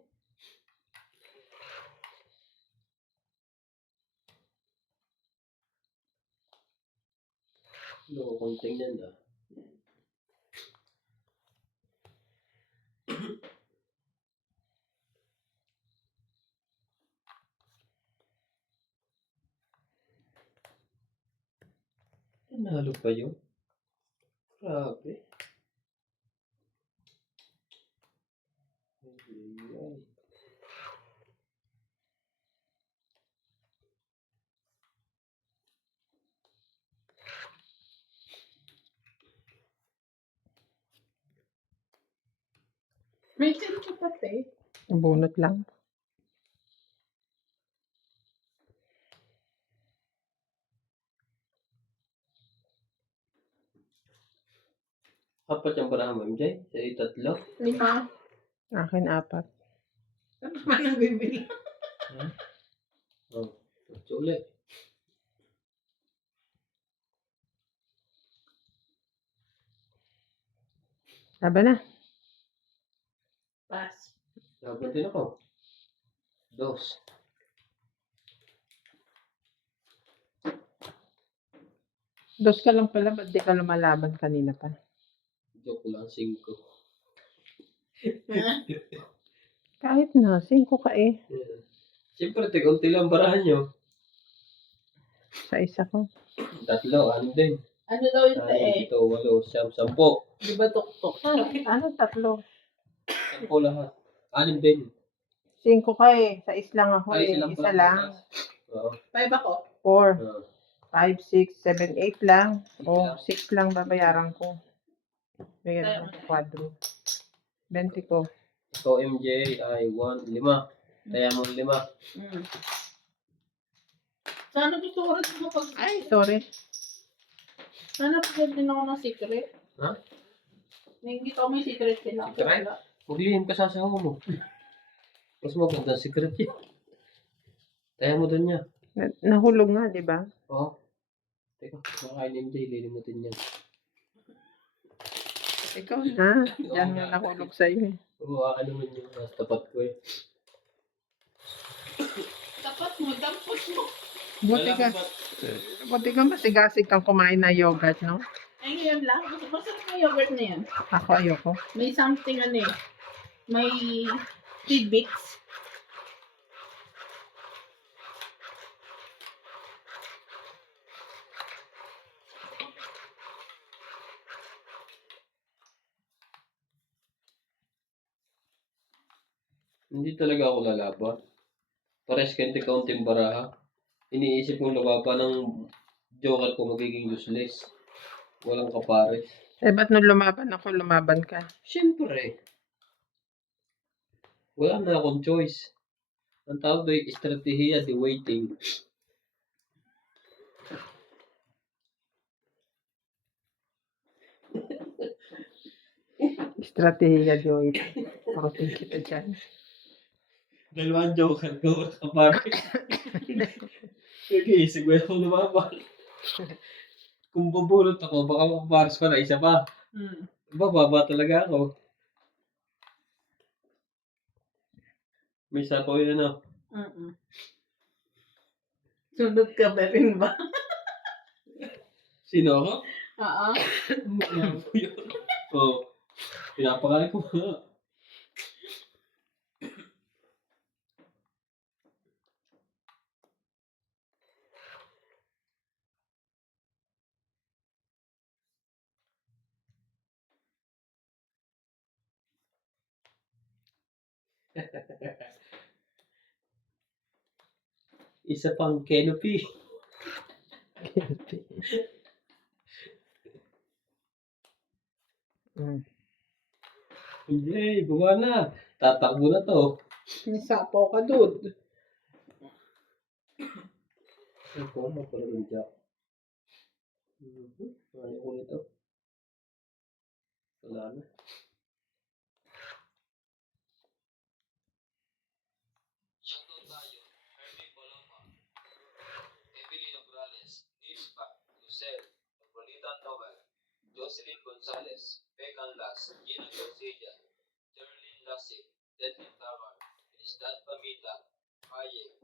No, konting yan ah. Nanalo pa yun? Grabe. Ay. May change pati. Bunot lang. Apat yung parang MJ? Sa itatlo? 5. Akin 4. Ano pa nang bibili? Oh, ulit. Laban na. Pass. Laban din ako. 2. Dos ka lang pala, ba't di ka lumalaban kanina pa? Joke lang, 5. Kahit na, 5 ka eh. Siyempre, tigunti lang barahan nyo. Sa isa ko. 3, 6 din. Ano daw yung 6, te? 7, 8, 10. Di ba tuktok? Ano 3? 10 lahat. 6 din. 5 ka eh. Sa lang ako Ay, eh. silang Isa pala lang. bukas. Oo. 5 ako. 4, Oo. 5, 6, 7, 8 lang. O, lang. 6 lang babayaran ko. Bigyan Tayo mo, quadro. 20 ko. Ikaw, MJ, ay 1, 5. Kaya mo 5. Sana gusto ko rin makapag... Ay, sorry. Sana pagod din ako ng secret. Ha? Hindi ko may secret sila. Secret? Maglihim ka sa asawa mo. Mas maganda secret yun. Kaya mo dun niya. Nahulog nga, di ba? Oo. Teka, makakain MJ, lilimutin niya. Ikaw na. Yan nga nahulog sa'yo eh. Oo, naman yung mas tapat ko eh. Tapat mo, dampot mo. Buti ka masigasig kang kumain na yogurt, no? Ay, ngayon lang. Masarap na yogurt na yan. Ako ayoko. May something ano eh. May tidbits. Hindi talaga ako lalaban. Pares kente kaunting baraha. Iniisip kong lababan ng joker ko magiging useless. Walang kapares. Eh, ba't nung lumaban ako, lumaban ka? Siyempre. Wala na akong choice. Ang tawag do'y estratehiya di waiting. Estratehiya, Joy. Ako kita dyan. Dalawang joker ko, walang kapares. Nag-iisip ko yung lumaban. Kung bubulot ako, baka makapares pa na isa pa. Bababa talaga ako. May sapaw yun ano. Sunod ka ba rin ba? Sino ako? Oo. Ano po yun? Oo. Pinapakain ko nga. Isa pang canopy. Mm. Yay, buwa na. Tatakbo na to. Nisapaw ka, dude. Ako, pala ng jack. Ayaw ko nito. Wala na. Shoutout tayo, Hermie Paloma, Evelyn Obrales, Nils Pac, Lucel, Napolitan Noel, Jocelyn Gonzalez, Beck Anlas, Gina Garcia, Jerlyn Lasik, Detlin Tabar, Tristan Pamita, Aye,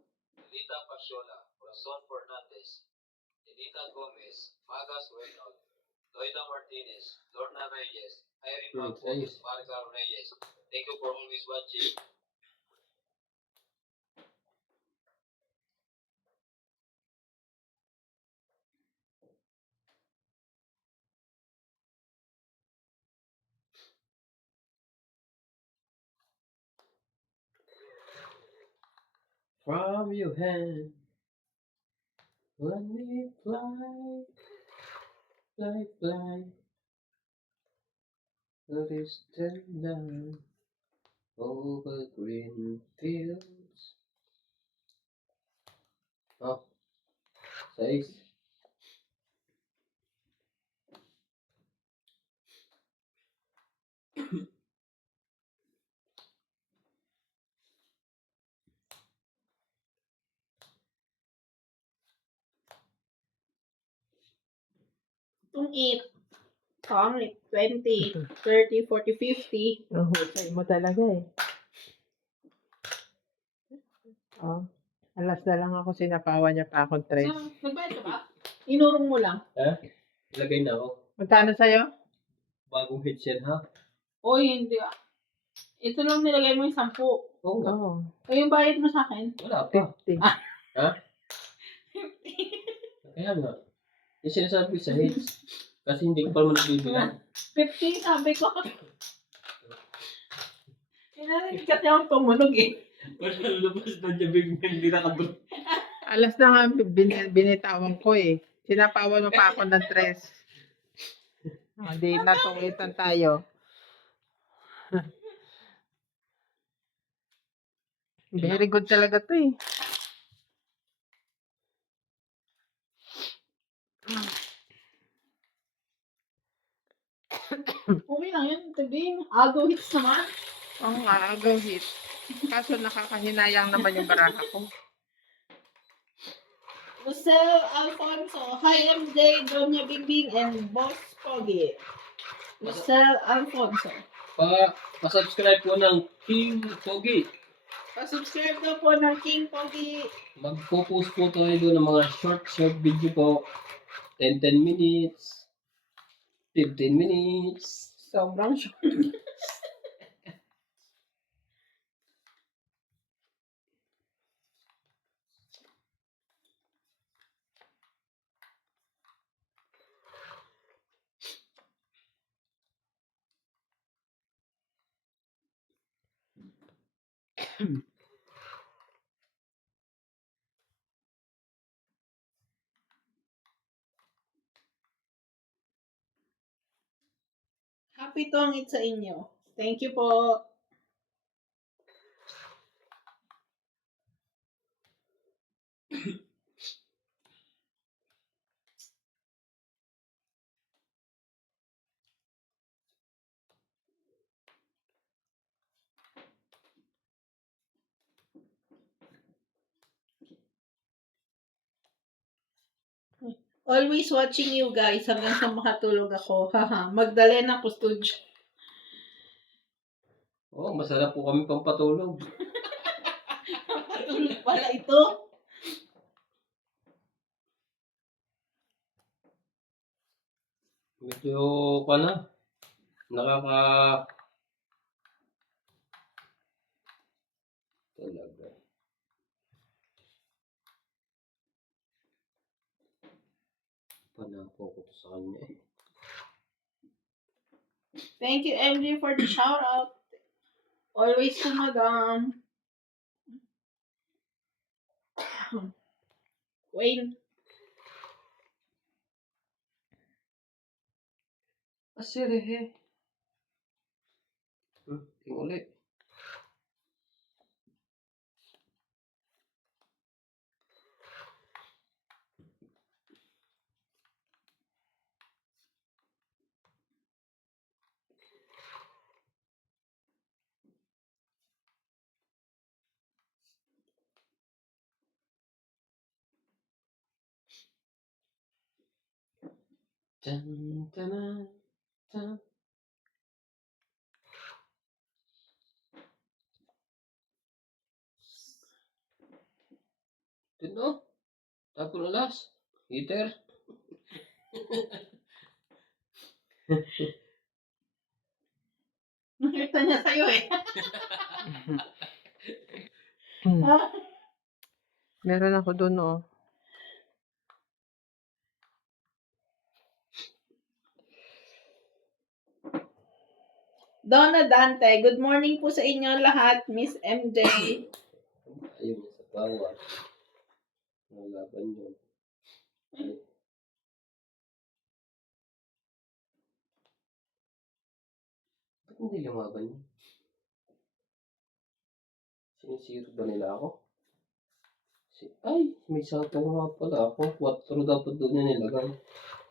Lita Pasiola, Corazon Fernandez, Elita Gomez, Magas Reynolds, Loida Martinez, Lorna Reyes, Irene Marcos, Marga Reyes. Thank you for always watching. From your hand, let me fly, fly, fly. The distant land over green fields. Oh, 6. Itong 8. Pangit. 20, 30, 40, 50. Husay mo talaga eh. Oh, alas na lang ako sinapawan niya pa akong tres. So, nagbayad ka ba? Inurong mo lang. Ilagay na ako. Magkano sa'yo? Bagong headset ha? Oy, hindi ah. Ito lang nilagay mo yung 10. Oo nga. Oo. O yung bayad mo sa akin? Wala pa. 50. Ha? Kaya nga. Yung sinasabi ko sa heads. Kasi hindi ko pa naman nabibilang. 50, sabi ko. Narinig kasi akong tumunog eh. Wala lumabas na niya bigla hindi nakabro. Alas na nga binitawan ko eh. Sinapawan mo pa ako ng tres. Hindi natungitan tayo. Very good talaga to eh. Okay lang yun, sabihin. Agaw hits naman. Oo nga, agaw hit. Kaso nakakahinayang naman yung baraha ko. Lucel Alfonso. Hi MJ, Donya Bingbing, and Boss Pogi. Lucel Alfonso. Pa-subscribe po ng King Pogi. Pa-subscribe na po ng King Pogi. Magpo-post po tayo doon ng mga short video po. 10 minutes. 15 minutes. Sobrang short. Happy tongit sa inyo. Thank you po. Always watching you guys hanggang sa makatulog ako. Haha, Magdalena Custodio. Oh, masarap po kami pampatulog. Patulog pala ito. Medyo pa na. Nakaka... Talaga. Panako ko to sa kanya eh. Thank you MJ for the shout out. Always to Madam. Wayne. Asirehe. Ting ulit. Tan, tanan, tan. Tino, tapon alas. Heater. Nakita niya sa'yo eh. Hmm. Ah, Meron ako doon, oh. Donna Dante, good morning po sa inyo lahat, Miss MJ. Ayun na sa bawat. Nalaban yun. Ay. Ba't hindi lumaban yun? Sinisiro ba nila ako? Ay, may sapaw nga pala ako. 4 dapat doon niya nilagay.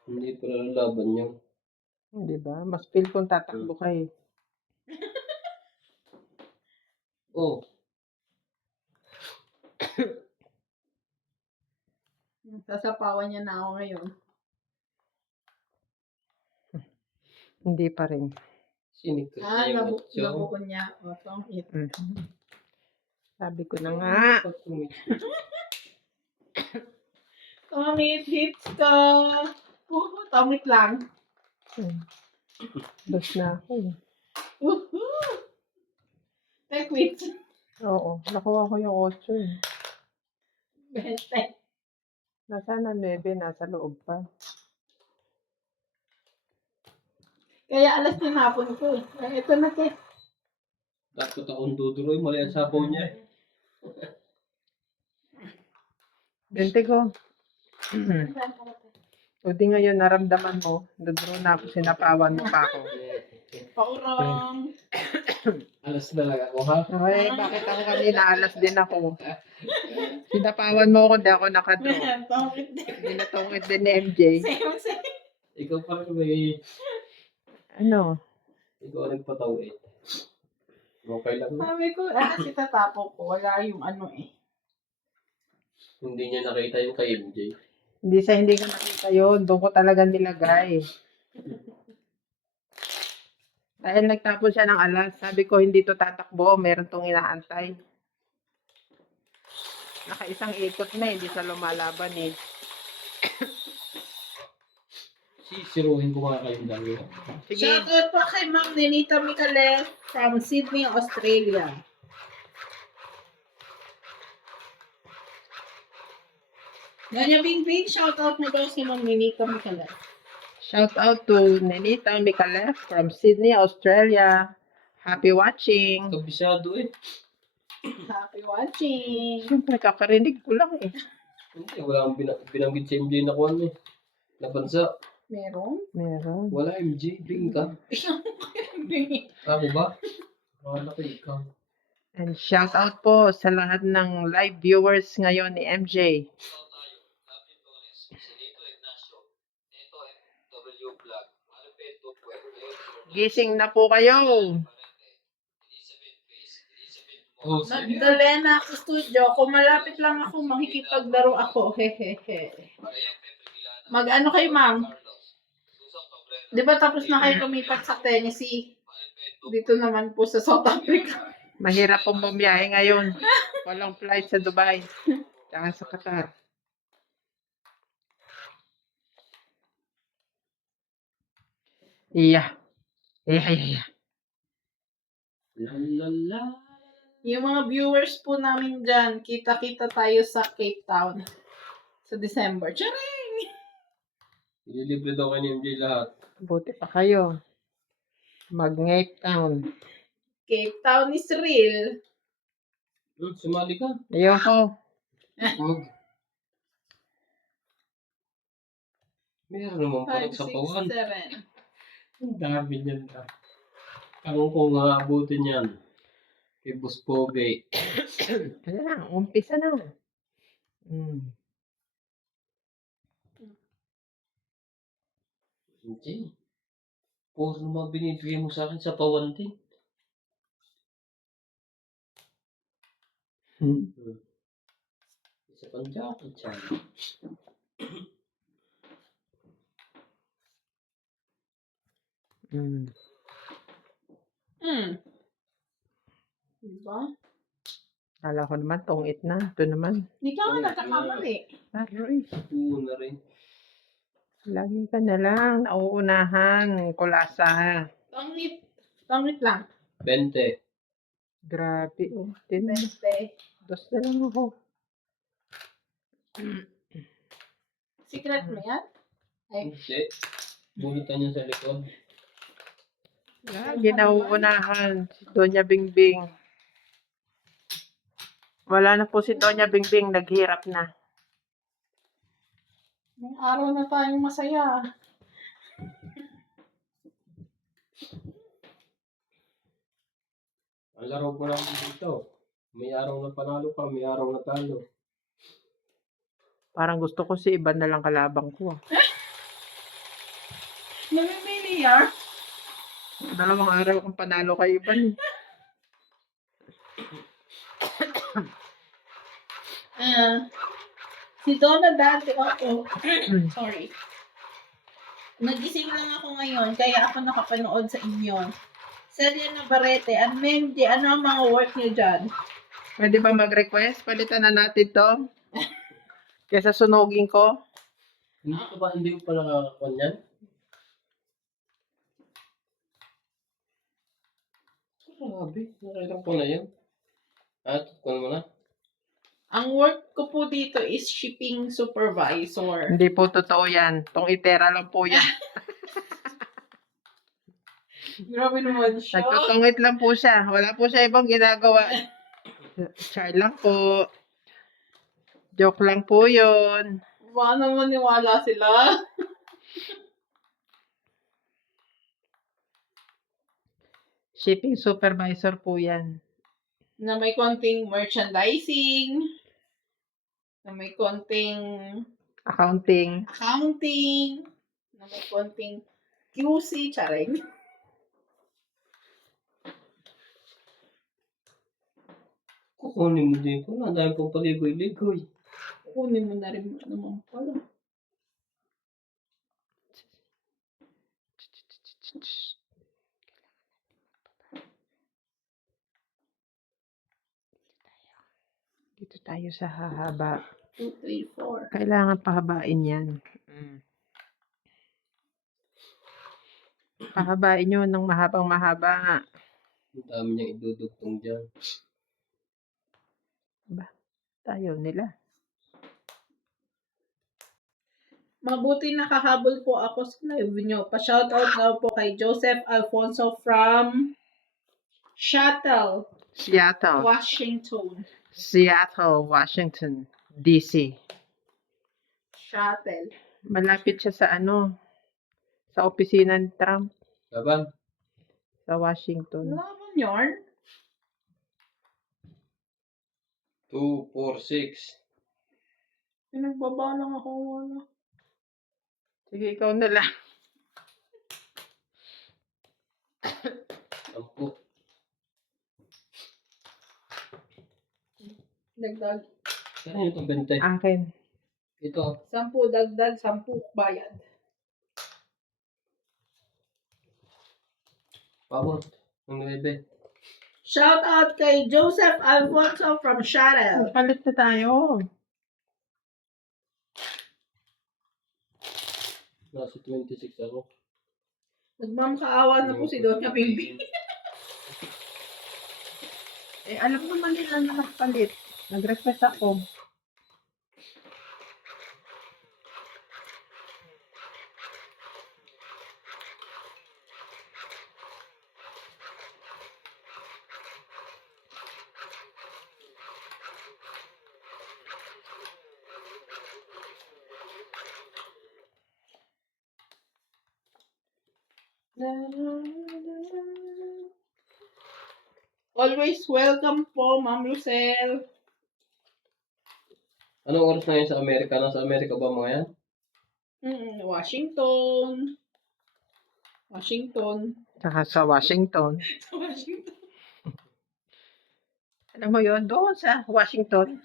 Hindi pala laban yun. Di ba? Mas feel kong tatakbo ka eh. Oh, Sasapawan niya na ako ngayon. Hindi pa rin. sinikot na yung otso. Nabuko niya. O, tongit. Mhm. Sabi ko na nga. Tongit, hits ka. Tongit lang. Dos na ako eh. Woohoo! Quit. Oo, nakuha ko yung 8 eh. Bente. Nasaan na 9? Nasa loob pa. Kaya alas tinapon ko eh. Ito na ke. Dapat akong duduroy. Mali ang sapaw niya eh. 20 ko. O di ngayon, naramdaman mo, dudro na ako, sinapawan mo pa ako. Paurong. Alas na lang ako ha. Okay, bakit ako kanina alas din ako? Sinapawan mo ako, di ako nakadro. Tongit din. Binatongit din ni MJ. Same. Ikaw pa rin may... Ano? Ikaw ang nagpatawid. Okay lang. Sabi ko, kasi tatapo ko. Wala yung ano eh. Hindi niya nakita yung kay MJ. Hindi ko nakita yun. Doon ko talaga nilagay. Dahil nagtapon siya ng alas, sabi ko hindi to tatakbo, meron tong inaantay. Nakaisang ikot na, hindi sa lumalaban eh. Sisiruhin ko nga kayong dalawa. Sige, Shoutout po kay Ma'am Nenita Micales from Sydney, Australia. Ganya Bing Bing, shoutout mo daw si Ma'am Nenita Micales. shout out to Nenita Micalef from Sydney, Australia. Happy watching. Kabisado eh. Happy watching. Siyempre, kakarinig ko lang eh. Hindi, wala akong binanggit si MJ na kuwan eh. Nabansa. Meron? Meron. Wala MJ. Bing ka. Ako ba? Wala ko ikaw. And shout out po sa lahat ng live viewers ngayon ni MJ. Ikaw tayo, Lapin Torres, Silito Ignacio, Neto MW Vlog, Alfred Tupwet, Leo Gising na po kayo. Elizabeth Face, Elizabeth Oh, Moa, Magdalena ako studio. Kung malapit lang ako, makikipaglaro ako. Hehehe. Rhea Pepe Vilana, Mag-ano kayo, ma'am? Carlos, Susan Cabrera, Di ba tapos na kayo lumipat sa Tennessee? Alfred Tupwet, Dito naman po sa South Africa. Mahirap pong bumiyahe ngayon. Walang flight sa Dubai. Tsaka sa Qatar. Iya. Iya. Lalala. Yung mga viewers po namin dyan, kita-kita tayo sa Cape Town sa December. Charing! Ililibre daw kayo ni MJ lahat. Buti pa kayo. Mag-Cape Town. Cape Town is real. Sumali ka. Ayoko. Huwag. Meron naman pa 5, 6, nagsapawan. 7. Ang dami niyan ka. Ang kung aabutin yan. Kay Boss Pogi. Ano na, umpisa na. MJ. Puro naman binibigay mo sa akin sa pawan din. Isa pang jacket siya. Mm. Diba? Kala ko naman, tungit na. Ito naman. Hindi ka nga Oo, nagkakamali. Aroy. Oo na rin. Lagi ka na lang. Nauunahan. Kulasa. Tangit. Tangit lang. 20. Grabe. Oh. Tinan. Beste. Dos na lang ako. Secret mo yan? Ay, Hindi. Bunutan niya sa likod. Lagi nauunahan. Si Doña Bingbing. Wala na po si Doña Bingbing. Naghirap na. may araw na tayong masaya. Ang laro ko lang dito. May araw na panalo ka, may araw na talo. Parang gusto ko si Iban na lang kalabang ko. Namimili yan? Dalawang araw kong panalo kay Iban. Si Donna dati ako. Sorry. Nagising lang ako ngayon, kaya ako nakapanood sa inyo. Celia Navarrete, at MMJ, ano ang mga work niyo dyan? Pwede ba mag-request? Palitan na natin to. Kesa sunugin ko. Hindi ko pa nakakakuan yan? Grabe, nakailang ko na yan. At, kuan mo na. Ang work ko po dito is shipping supervisor. Hindi po totoo yan. Tong itera lang po yan. Grabe naman siya. Nagtutungit lang po siya. Wala po siya ibang ginagawa. Char lang po. Joke lang po yun. Baka naman niwala sila. Shipping supervisor po yan. Na may konting merchandising. Na may konting Accounting. accounting. Na may konting QC. Charing. Kukunin mo din ko. Ang dami kong paligoy-ligoy. Kunin mo na rin naman pala. Dito tayo sa hahaba. 2, 3, 4. Kailangan pahabain yan. Pahabain nyo ng mahabang mahaba. Ang dami niyang idudugtong dyan. Tayo nila. Mabuti nakahabol po ako sa live nyo. Pa-shoutout daw po kay Joseph Alfonso from Seattle, Seattle. Washington. Seattle, Washington, D.C. Seattle. Malapit siya sa sa opisina ni Trump Laban? sa Washington. Laban yun? 2, 4, 6. Pinagbaba lang ako. Sige, ikaw na lang. 10. Dagdag. Saan yun itong 20? Akin. Ito. 10 dagdag, 10 bayad. Pabot. Ang 9. Shoutout kay Joseph Alfonso from Seattle. Palit na tayo. Nasa 26 ako. Nagmamkaawa na po si Doña Bibi. Alam naman nila na nakapalit. Nag-request ako. Always welcome po, Ma'am Lucel. Anong oras na yun sa Amerika? Nasa Amerika ba mga yan? Washington. Saka sa Washington. Washington. Alam mo yun, doon sa Washington.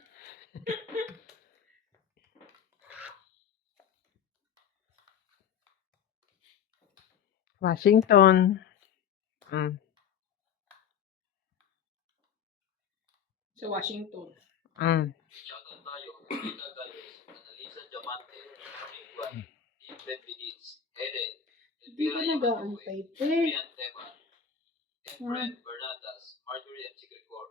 Washington. Sa Washington. Shoutout tayo, Rita Galvez, Annalisa Diamante, Ringwan, Steve Benitez, Eden, Hindi ka Elvira Yamadue, nag-aantay, te. Adrian Teban, Efren Bernardas, Marjorie M. Grigor,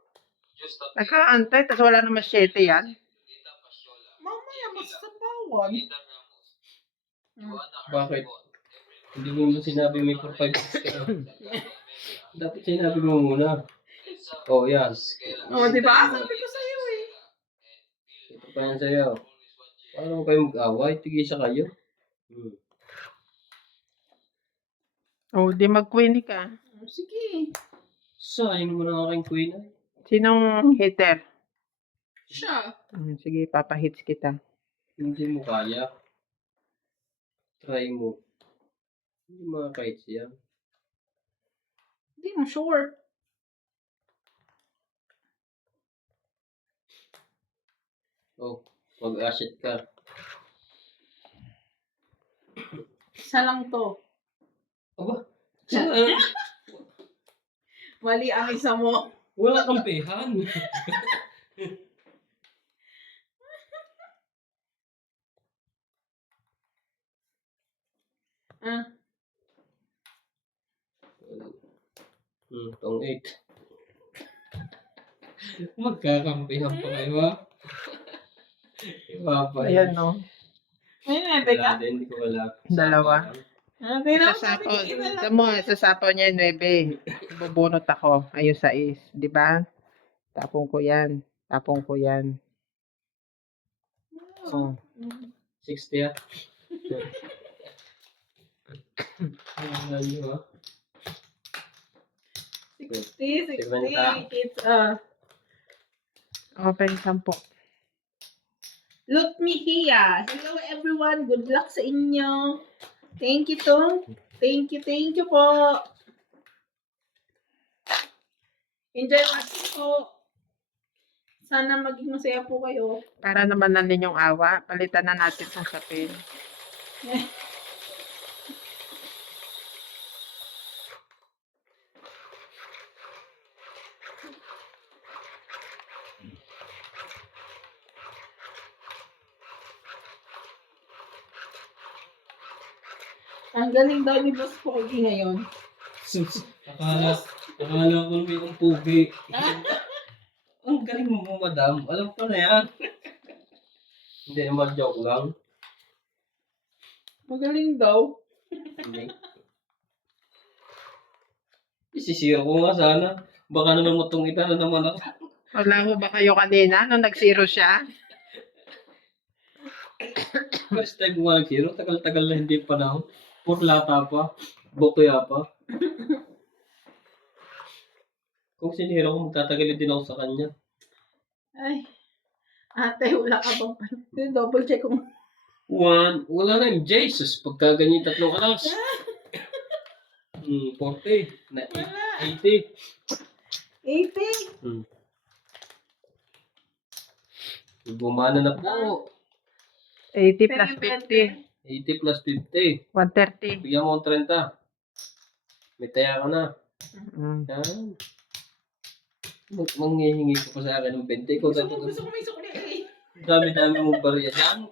Justin Nagkaantay, tapos wala naman 7 yan. Lita Pasiola, Mamaya, basta bawal. Rita Ramos, Joanna Bakit? Arcibon, Hindi mo naman sinabi may 4-5 ka. Dapat sinabi mo muna. Oh, yes. Oh, di ba? Sabi ko sa'yo eh. Ito pa yan sa'yo. Paano kayo mag-away? Tigisa kayo. Oh, di mag-queenie ka. Oh, sige. Sayang mo na ang aking queen ay. Sinong hitter? Siya. Sige, papahits kita. Hindi mo kaya. Try mo. Hindi makakahit siya. Hindi mo sure. Oh, mag-asset ka. Isa lang to. Aba, Mali ang isa mo. wala kang pehan. Ah, Tong 8. Magkakampihan pa kayo ha. Iba pa Ayan, no. ayun na, Wala Beka. din, hindi ko wala. Dalawa. Ah, tingnan mo, Sa sabi sapo. ko, isa lang. Ito mo, sa sapo niya 9. Bubunot ako. Ayun 6. Di ba? Tapong ko yan. Tapong ko yan. Oh. 60 ha. Ano nyo ha? 60. Seventy. It's, Open 10. look me here. Hello everyone. Good luck sa inyo. Thank you, Tong. Thank you po. Enjoy watching po. Sana maging masaya po kayo. Para naman na ninyong awa, palitan na natin itong sapin. Ang galing daw ni Boss Pogi ngayon. Akala ko may ang pugi. Ang galing mo, madam. Alam ko na yan. Hindi naman joke lang. Magaling daw. Hindi. Isisira ko nga sana. Baka naman matungita na naman ako. Wala ko ba kayo kanina nung nag-0 siya? First time ko nga nag-zero. Tagal-tagal na hindi panahon. Purlata pa. Botoya pa. Kung sinira ko, magtatagal din ako sa kanya. Ay. Ate, wala ka bang pan? Double check kung... Wala na yung Jesus. Pagka ganyan 3 alas. 40. Na 80. 80. Gumana na po. 80 plus 50. 80 plus 50. 130. Bigyan mo ng 30. May taya ka na. Yan. Manghihingi ko pa sa akin ng 20. Ikaw Gusto ko may sukli eh. dami-dami mong bariya dyan.